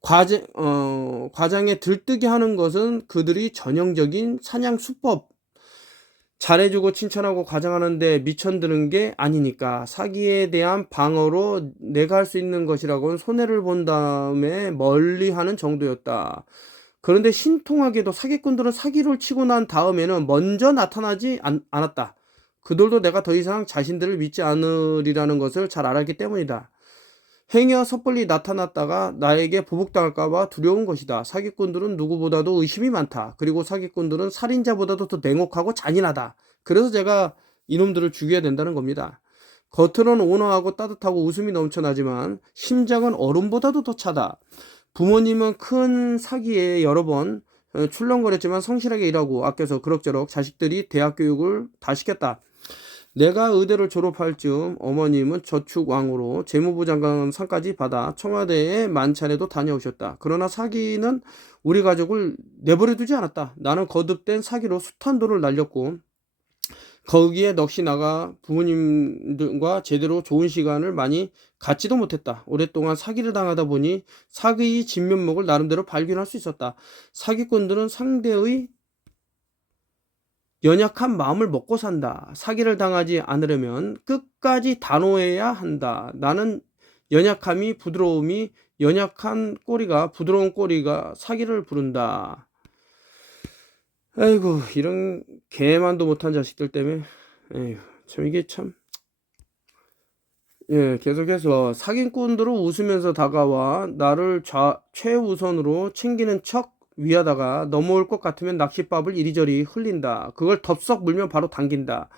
과장에 들뜨게 하는 것은 그들이 전형적인 사냥 수법. 잘해주고 칭찬하고 과장하는데 미천드는 게 아니니까 사기에 대한 방어로 내가 할 수 있는 것이라고는 손해를 본 다음에 멀리하는 정도였다. 그런데 신통하게도 사기꾼들은 사기를 치고 난 다음에는 먼저 나타나지 않았다. 그들도 내가 더 이상 자신들을 믿지 않으리라는 것을 잘 알았기 때문이다. 행여 섣불리 나타났다가 나에게 보복당할까봐 두려운 것이다. 사기꾼들은 누구보다도 의심이 많다. 그리고 사기꾼들은 살인자보다도 더 냉혹하고 잔인하다. 그래서 제가 이놈들을 죽여야 된다는 겁니다. 겉으로는 온화하고 따뜻하고 웃음이 넘쳐나지만 심장은 얼음보다도 더 차다. 부모님은 큰 사기에 여러 번 출렁거렸지만 성실하게 일하고 아껴서 그럭저럭 자식들이 대학 교육을 다 시켰다. 내가 의대를 졸업할 즈음 어머님은 저축왕으로 재무부 장관 상까지 받아 청와대에 만찬에도 다녀오셨다. 그러나 사기는 우리 가족을 내버려 두지 않았다. 나는 거듭된 사기로 숱한 돈을 날렸고 거기에 넋이 나가 부모님들과 제대로 좋은 시간을 많이 갖지도 못했다. 오랫동안 사기를 당하다 보니 사기의 진면목을 나름대로 발견할 수 있었다. 사기꾼들은 상대의 연약한 마음을 먹고 산다. 사기를 당하지 않으려면 끝까지 단호해야 한다. 나는 연약함이 부드러움이 연약한 꼬리가 부드러운 꼬리가 사기를 부른다. 아이고 이런 개만도 못한 자식들 때문에 참 이게 참 계속해서 사기꾼들은 웃으면서 다가와 나를 최우선으로 챙기는 척 위하다가 넘어올 것 같으면 낚싯밥을 이리저리 흘린다. 그걸 덥석 물면 바로 당긴다.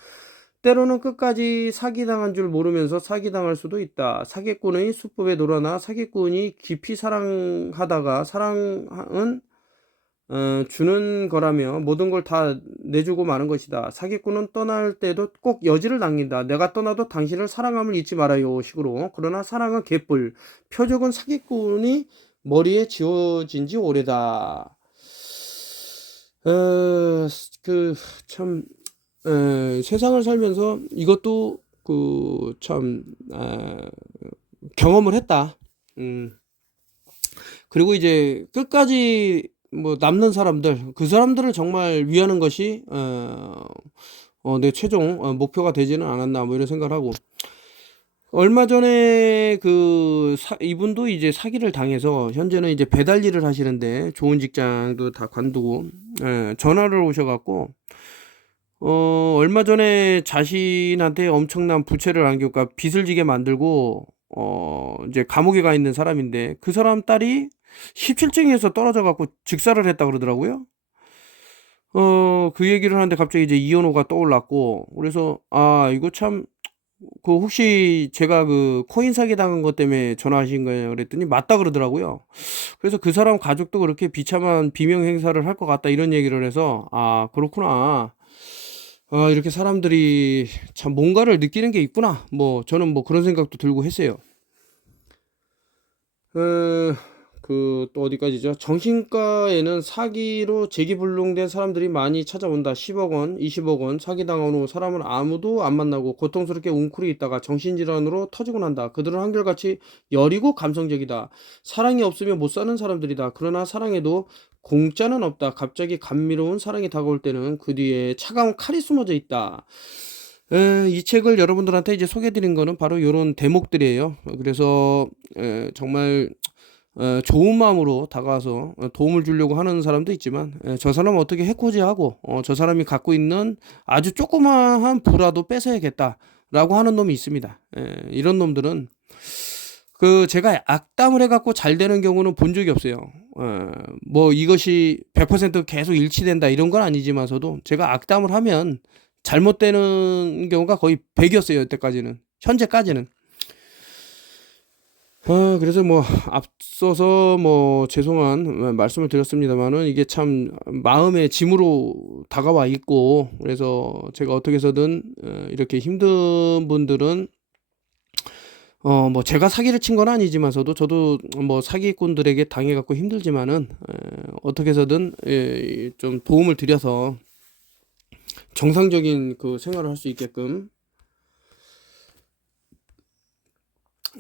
때로는 끝까지 사기당한 줄 모르면서 사기당할 수도 있다. 사기꾼의 수법에 놀아나 사기꾼이 깊이 사랑하다가 사랑은 주는 거라며 모든 걸 다 내주고 마는 것이다. 사기꾼은 떠날 때도 꼭 여지를 남긴다. 내가 떠나도 당신을 사랑함을 잊지 말아요 식으로. 그러나 사랑은 개뿔. 표적은 사기꾼이 머리에 지워진 지 오래다. 세상을 살면서 이것도 경험을 했다. 그리고 이제 끝까지 뭐 남는 사람들, 그 사람들을 정말 위하는 것이 내 최종 목표가 되지는 않았나 뭐 이런 생각을 하고. 얼마 전에 이분도 이제 사기를 당해서 현재는 이제 배달 일을 하시는데 좋은 직장도 다 관두고 전화를 오셔갖고 얼마 전에 자신한테 엄청난 부채를 안겨가 빚을 지게 만들고 이제 감옥에 가 있는 사람인데 그 사람 딸이 17층에서 떨어져갖고 직사를 했다 그러더라고요. 그 얘기를 하는데 갑자기 이제 이현호가 떠올랐고 그래서 이거 참 그 혹시 제가 그 코인 사기 당한 것 때문에 전화하신 거예요? 그랬더니 맞다 그러더라고요. 그래서 그 사람 가족도 그렇게 비참한 비명 행사를 할 것 같다 이런 얘기를 해서 아, 그렇구나. 아, 이렇게 사람들이 참 뭔가를 느끼는 게 있구나. 뭐 저는 뭐 그런 생각도 들고 했어요. 그 또 어디까지죠? 정신과에는 사기로 재기불능된 사람들이 많이 찾아온다. 10억 원, 20억 원 사기당한 후 사람은 아무도 안 만나고 고통스럽게 웅크리 있다가 정신질환으로 터지고 난다. 그들은 한결같이 여리고 감성적이다. 사랑이 없으면 못 사는 사람들이다. 그러나 사랑에도 공짜는 없다. 갑자기 감미로운 사랑이 다가올 때는 그 뒤에 차가운 칼이 숨어져 있다. 이 책을 여러분들한테 이제 소개해드린 거는 바로 이런 대목들이에요. 그래서 정말 좋은 마음으로 다가와서 도움을 주려고 하는 사람도 있지만 저 사람은 어떻게 해코지하고 저 사람이 갖고 있는 아주 조그마한 부라도 뺏어야겠다라고 하는 놈이 있습니다. 이런 놈들은 그 제가 악담을 해갖고 잘 되는 경우는 본 적이 없어요. 뭐 이것이 100% 계속 일치된다 이런 건 아니지만서도 제가 악담을 하면 잘못되는 경우가 거의 100이었어요. 이때까지는. 현재까지는. 그래서 뭐 앞서서 뭐 죄송한 말씀을 드렸습니다만은 이게 참 마음의 짐으로 다가와 있고 그래서 제가 어떻게 해서든 이렇게 힘든 분들은 뭐 제가 사기를 친 건 아니지만서도 저도 뭐 사기꾼들에게 당해갖고 힘들지만은 어떻게 해서든 좀 도움을 드려서 정상적인 그 생활을 할 수 있게끔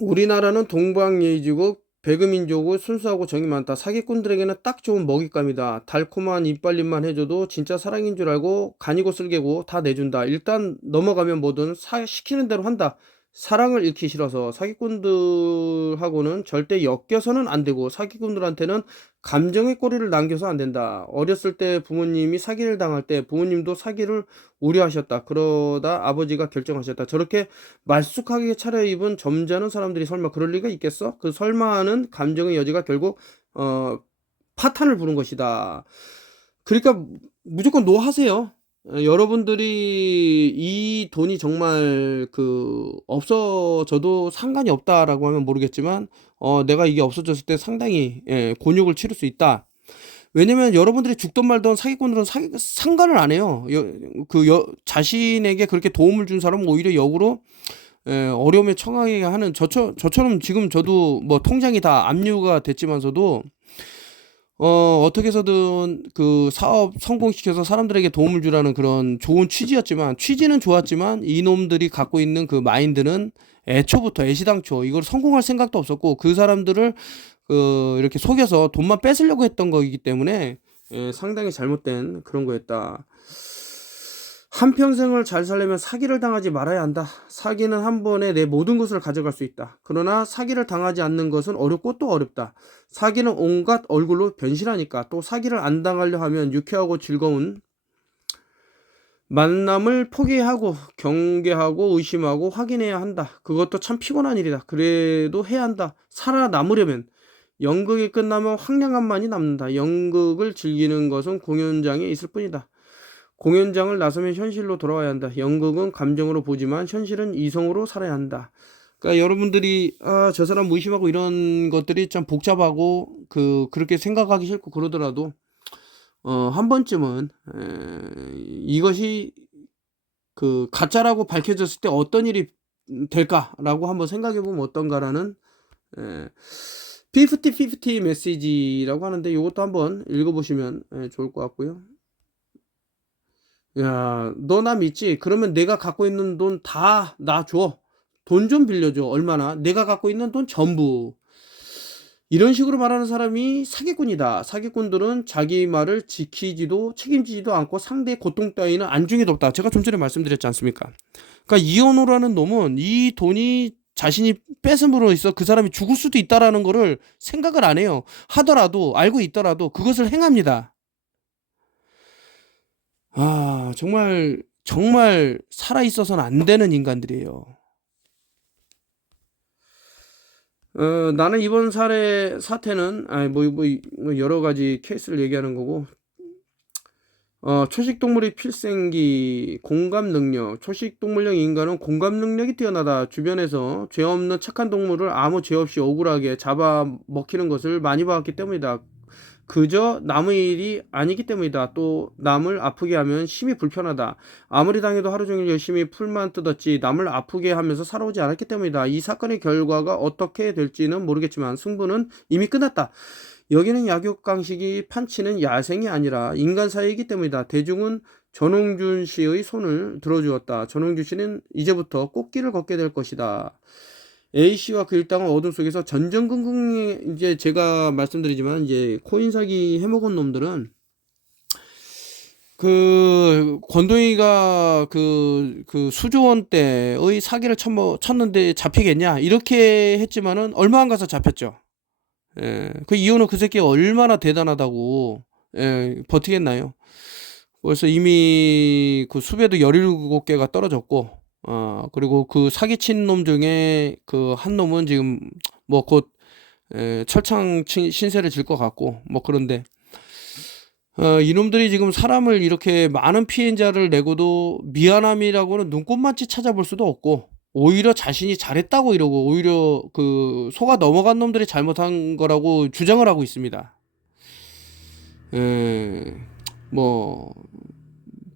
우리나라는 동방예의지고 배그민족고 순수하고 정이 많다. 사기꾼들에게는 딱 좋은 먹잇감이다. 달콤한 이빨림만 해줘도 진짜 사랑인 줄 알고 간이고 쓸개고 다 내준다. 일단 넘어가면 뭐든 시키는 대로 한다. 사랑을 잃기 싫어서 사기꾼들하고는 절대 엮여서는 안 되고 사기꾼들한테는 감정의 꼬리를 남겨서 안 된다. 어렸을 때 부모님이 사기를 당할 때 부모님도 사기를 우려하셨다. 그러다 아버지가 결정하셨다. 저렇게 말쑥하게 차려입은 점잖은 사람들이 설마 그럴 리가 있겠어? 그 설마하는 감정의 여지가 결국 파탄을 부른 것이다. 그러니까 무조건 노 하세요. 여러분들이 이 돈이 정말 그 없어져도 상관이 없다라고 하면 모르겠지만 내가 이게 없어졌을 때 상당히 곤욕을 치를 수 있다. 왜냐면 여러분들이 죽던 말던 사기꾼들은 상관을 안 해요. 자신에게 그렇게 도움을 준 사람은 오히려 역으로 어려움에 처하게 하는 저처럼 지금 저도 뭐 통장이 다 압류가 됐지만서도 어떻게 해서든 그 사업 성공시켜서 사람들에게 도움을 주라는 그런 좋은 취지였지만 취지는 좋았지만 이놈들이 갖고 있는 그 마인드는 애초부터 애시당초 이걸 성공할 생각도 없었고 그 사람들을 이렇게 속여서 돈만 뺏으려고 했던 거이기 때문에 상당히 잘못된 그런 거였다. 한평생을 잘 살려면 사기를 당하지 말아야 한다. 사기는 한 번에 내 모든 것을 가져갈 수 있다. 그러나 사기를 당하지 않는 것은 어렵고 또 어렵다. 사기는 온갖 얼굴로 변신하니까 또 사기를 안 당하려 하면 유쾌하고 즐거운 만남을 포기하고 경계하고 의심하고 확인해야 한다. 그것도 참 피곤한 일이다. 그래도 해야 한다. 살아남으려면 연극이 끝나면 황량함만이 남는다. 연극을 즐기는 것은 공연장에 있을 뿐이다. 공연장을 나서면 현실로 돌아와야 한다. 연극은 감정으로 보지만 현실은 이성으로 살아야 한다. 그러니까 여러분들이 저 사람 무심하고 이런 것들이 참 복잡하고 그렇게 생각하기 싫고 그러더라도 한 번쯤은 이것이 그 가짜라고 밝혀졌을 때 어떤 일이 될까라고 한번 생각해 보면 어떤가라는 50-50 메시지라고 하는데 이것도 한번 읽어보시면 좋을 것 같고요. 야, 너 나 믿지? 그러면 내가 갖고 있는 돈 다 나 줘. 돈 좀 빌려줘. 얼마나? 내가 갖고 있는 돈 전부. 이런 식으로 말하는 사람이 사기꾼이다. 사기꾼들은 자기 말을 지키지도 책임지지도 않고 상대의 고통 따위는 안중에도 없다. 제가 좀 전에 말씀드렸지 않습니까? 그러니까 이현호라는 놈은 이 돈이 자신이 뺏음으로 있어 그 사람이 죽을 수도 있다라는 거를 생각을 안 해요. 하더라도 알고 있더라도 그것을 행합니다. 정말 정말 살아 있어서는 안 되는 인간들이에요. 나는 이번 사태는 뭐 여러 가지 케이스를 얘기하는 거고 초식동물의 필생기, 공감 능력. 초식동물형 인간은 공감 능력이 뛰어나다. 주변에서 죄 없는 착한 동물을 아무 죄 없이 억울하게 잡아 먹히는 것을 많이 봐왔기 때문이다. 그저 남의 일이 아니기 때문이다. 또 남을 아프게 하면 심히 불편하다. 아무리 당해도 하루 종일 열심히 풀만 뜯었지 남을 아프게 하면서 살아오지 않았기 때문이다. 이 사건의 결과가 어떻게 될지는 모르겠지만 승부는 이미 끝났다. 여기는 약육강식이 판치는 야생이 아니라 인간 사이이기 때문이다. 대중은 전홍준 씨의 손을 들어주었다. 전홍준 씨는 이제부터 꽃길을 걷게 될 것이다. A씨와 그 일당은 어둠 속에서 전전긍긍히 이제 제가 말씀드리지만 이제 코인 사기 해먹은 놈들은 그 권동희가 그 수조원 때의 사기를 쳤는데 잡히겠냐 이렇게 했지만은 얼마 안 가서 잡혔죠. 예, 그 이유는 그 새끼가 얼마나 대단하다고 예, 버티겠나요? 그래서 이미 그 수배도 17개가 떨어졌고 그리고 그 사기친 놈 중에 그 한 놈은 지금 뭐 곧 철창 신세를 질 것 같고 뭐 그런데 이놈들이 지금 사람을 이렇게 많은 피해자를 내고도 미안함이라고는 눈꼽만치 찾아볼 수도 없고 오히려 자신이 잘했다고 이러고 오히려 그 속아 넘어간 놈들이 잘못한 거라고 주장을 하고 있습니다. 뭐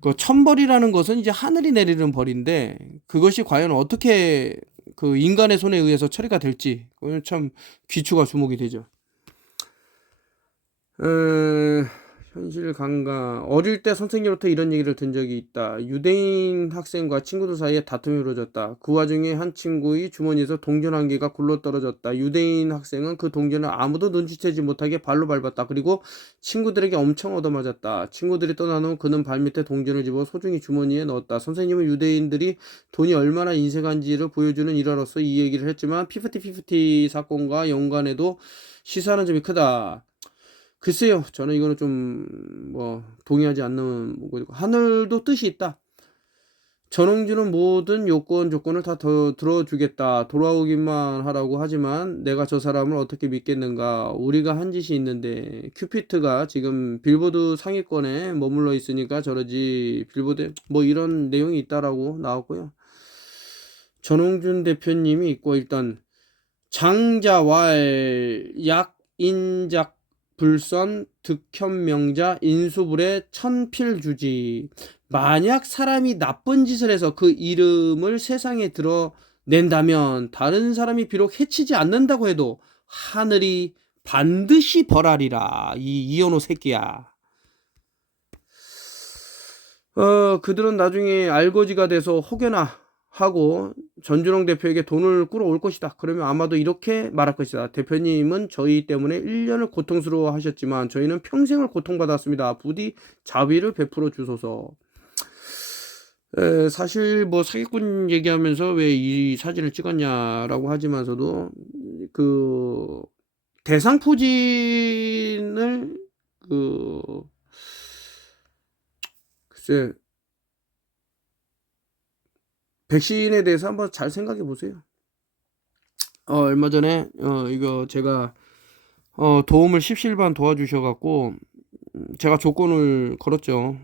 그 천벌이라는 것은 이제 하늘이 내리는 벌인데 그것이 과연 어떻게 그 인간의 손에 의해서 처리가 될지 그건 참 귀추가 주목이 되죠. 현실 강가. 어릴 때 선생님으로부터 이런 얘기를 든 적이 있다. 유대인 학생과 친구들 사이에 다툼이 벌어졌다. 그 와중에 한 친구의 주머니에서 동전 한 개가 굴러떨어졌다. 유대인 학생은 그 동전을 아무도 눈치채지 못하게 발로 밟았다. 그리고 친구들에게 엄청 얻어맞았다. 친구들이 떠난 후 그는 발밑에 동전을 집어 소중히 주머니에 넣었다. 선생님은 유대인들이 돈이 얼마나 인색한지를 보여주는 일화로서 이 얘기를 했지만 피프티 사건과 연관해도 시사하는 점이 크다. 글쎄요, 저는 이거는 좀, 동의하지 않는 거고, 하늘도 뜻이 있다. 전홍준은 모든 요건, 조건을 다 들어주겠다. 돌아오기만 하라고 하지만, 내가 저 사람을 어떻게 믿겠는가. 우리가 한 짓이 있는데, 큐피트가 지금 빌보드 상위권에 머물러 있으니까 저러지, 빌보드, 뭐 이런 내용이 있다라고 나왔고요. 전홍준 대표님이 있고, 일단, 장자왈, 약인작, 불선, 득현명자, 인수불의 천필주지. 만약 사람이 나쁜 짓을 해서 그 이름을 세상에 드러낸다면 다른 사람이 비록 해치지 않는다고 해도 하늘이 반드시 벌하리라. 이 이현호 새끼야. 그들은 나중에 알거지가 돼서 혹여나 하고 전준홍 대표에게 돈을 끌어올 것이다. 그러면 아마도 이렇게 말할 것이다. 대표님은 저희 때문에 1년을 고통스러워 하셨지만 저희는 평생을 고통받았습니다. 부디 자비를 베풀어 주소서. 사실 뭐 사기꾼 얘기하면서 왜 이 사진을 찍었냐라고 하지만서도 그 대상 포진을 글쎄 백신에 대해서 한번 잘 생각해 보세요. 얼마 전에 이거 제가 도움을 십실반 도와주셔갖고 제가 조건을 걸었죠.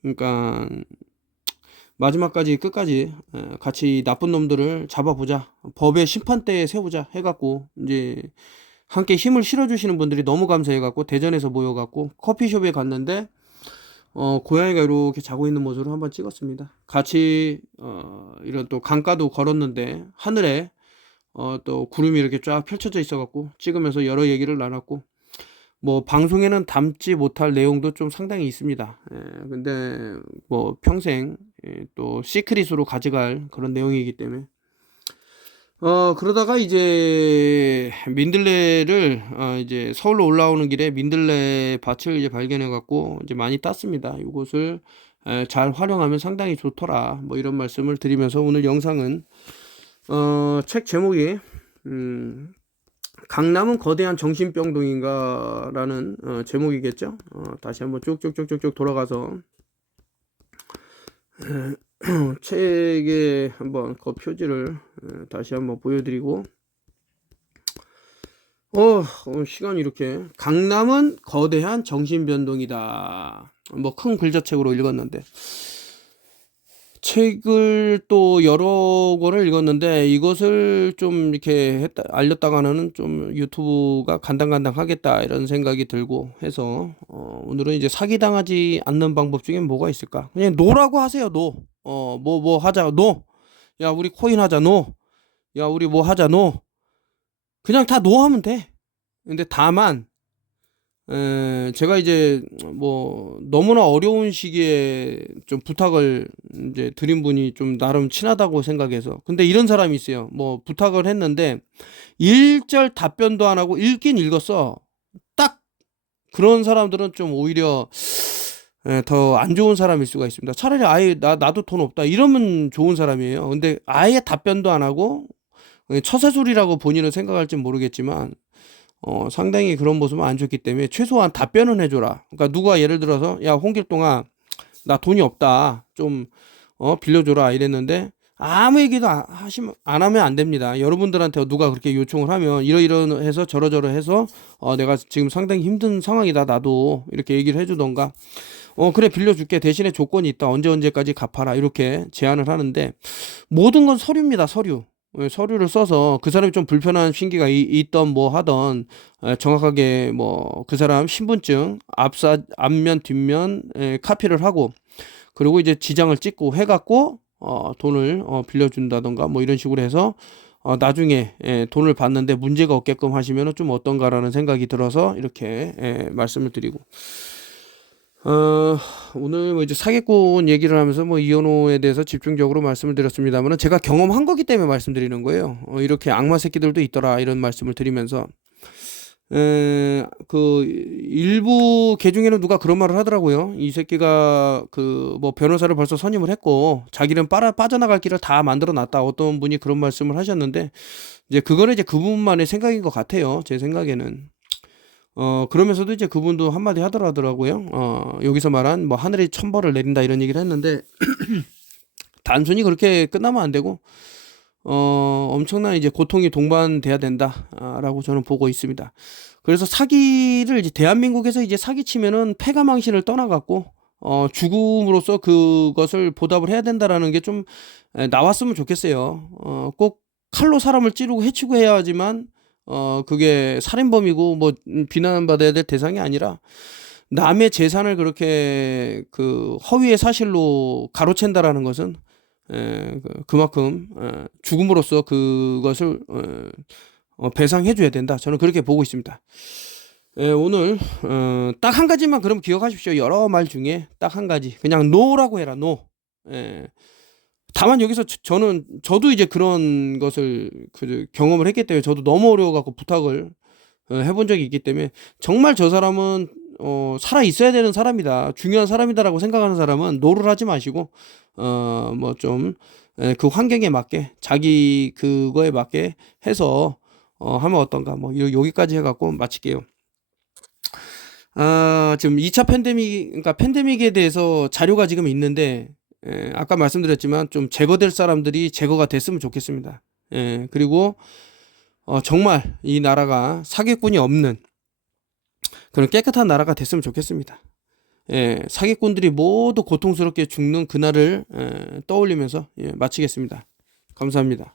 그러니까 마지막까지 끝까지 같이 나쁜 놈들을 잡아보자. 법의 심판대에 세우자 해갖고 이제 함께 힘을 실어주시는 분들이 너무 감사해갖고 대전에서 모여갖고 커피숍에 갔는데 고양이가 이렇게 자고 있는 모습을 한번 찍었습니다. 같이 이런 또 강가도 걸었는데 하늘에 또 구름이 이렇게 쫙 펼쳐져 있어갖고 찍으면서 여러 얘기를 나눴고 뭐 방송에는 담지 못할 내용도 좀 상당히 있습니다. 근데 뭐 평생 또 시크릿으로 가져갈 그런 내용이기 때문에 그러다가 이제 민들레를 이제 서울로 올라오는 길에 민들레 밭을 이제 발견해 갖고 이제 많이 땄습니다. 이것을 잘 활용하면 상당히 좋더라. 뭐 이런 말씀을 드리면서 오늘 영상은 책 제목이 강남은 거대한 정신병동인가 라는 제목이겠죠. 다시 한번 쭉쭉쭉쭉쭉 돌아가서 책에 한번 그 표지를 다시 한번 보여드리고 시간이 이렇게 강남은 거대한 정신변동이다. 뭐 큰 글자책으로 읽었는데, 책을 또 여러 권을 읽었는데 이것을 좀 이렇게 알렸다가는 좀 유튜브가 간당간당하겠다 이런 생각이 들고 해서 오늘은 이제 사기당하지 않는 방법 중에 뭐가 있을까? 그냥 노라고 하세요. 노. 뭐 하자. 노. 야, 우리 코인 하자. 노. 야, 우리 뭐 하자. 노. 그냥 다 노 하면 돼. 근데 다만 제가 이제 뭐 너무나 어려운 시기에 좀 부탁을 이제 드린 분이 좀 나름 친하다고 생각해서, 근데 이런 사람이 있어요. 뭐 부탁을 했는데 일절 답변도 안 하고 읽긴 읽었어. 딱 그런 사람들은 좀 오히려 더 안 좋은 사람일 수가 있습니다. 차라리 아예 나도 돈 없다 이러면 좋은 사람이에요. 근데 아예 답변도 안 하고 처세술이라고 본인은 생각할지 모르겠지만 상당히 그런 모습은 안 좋기 때문에 최소한 답변은 해줘라. 그러니까 누가 예를 들어서 야, 홍길동아, 나 돈이 없다, 좀 빌려줘라 이랬는데 아무 얘기도 안 하면 안 됩니다. 여러분들한테 누가 그렇게 요청을 하면 이러이러 해서 저러저러 해서 내가 지금 상당히 힘든 상황이다, 나도 이렇게 얘기를 해주던가, 그래 빌려줄게, 대신에 조건이 있다, 언제까지 갚아라, 이렇게 제안을 하는데 모든 건 서류입니다. 서류를 써서 그 사람이 좀 불편한 핑계가 있던 뭐 하던 정확하게 뭐 그 사람 신분증 앞면 뒷면 카피를 하고, 그리고 이제 지장을 찍고 해갖고 돈을 빌려준다던가 뭐 이런 식으로 해서 나중에 돈을 받는데 문제가 없게끔 하시면은 좀 어떤가라는 생각이 들어서 이렇게 말씀을 드리고, 오늘 뭐 이제 사기꾼 얘기를 하면서 뭐 이현호에 대해서 집중적으로 말씀을 드렸습니다만은 제가 경험한 거기 때문에 말씀드리는 거예요. 이렇게 악마 새끼들도 있더라 이런 말씀을 드리면서, 그 일부 개 중에는 누가 그런 말을 하더라고요. 이 새끼가 그 뭐 변호사를 벌써 선임을 했고 자기는 빠져나갈 길을 다 만들어 놨다, 어떤 분이 그런 말씀을 하셨는데, 이제 그거는 이제 그분만의 생각인 것 같아요, 제 생각에는. 그러면서도 이제 그분도 한마디 하더라고요. 여기서 말한 뭐 하늘이 천벌을 내린다 이런 얘기를 했는데 단순히 그렇게 끝나면 안 되고 엄청난 이제 고통이 동반돼야 된다라고 저는 보고 있습니다. 그래서 사기를 이제 대한민국에서 이제 사기치면은 패가망신을 떠나갖고 죽음으로써 그것을 보답을 해야 된다라는 게 좀 나왔으면 좋겠어요. 꼭 칼로 사람을 찌르고 해치고 해야 하지만 그게 살인범이고 뭐 비난받아야 될 대상이 아니라 남의 재산을 그렇게 그 허위의 사실로 가로챈다라는 것은 그만큼 죽음으로써 그것을 배상해 줘야 된다, 저는 그렇게 보고 있습니다. 오늘 딱 한 가지만 그럼 기억하십시오. 여러 말 중에 딱 한 가지, 그냥 노라고 해라. 노. 다만 여기서 저도 이제 그런 것을 경험을 했기 때문에 저도 너무 어려워갖고 부탁을 해본 적이 있기 때문에, 정말 저 사람은 살아 있어야 되는 사람이다, 중요한 사람이다라고 생각하는 사람은 노를 하지 마시고 뭐 좀 그 환경에 맞게 자기 그거에 맞게 해서 하면 어떤가, 뭐 여기까지 해갖고 마칠게요. 지금 2차 그러니까 팬데믹에 대해서 자료가 지금 있는데 아까 말씀드렸지만 좀 제거될 사람들이 제거가 됐으면 좋겠습니다. 그리고 정말 이 나라가 사기꾼이 없는 그런 깨끗한 나라가 됐으면 좋겠습니다. 사기꾼들이 모두 고통스럽게 죽는 그날을 떠올리면서 마치겠습니다. 감사합니다.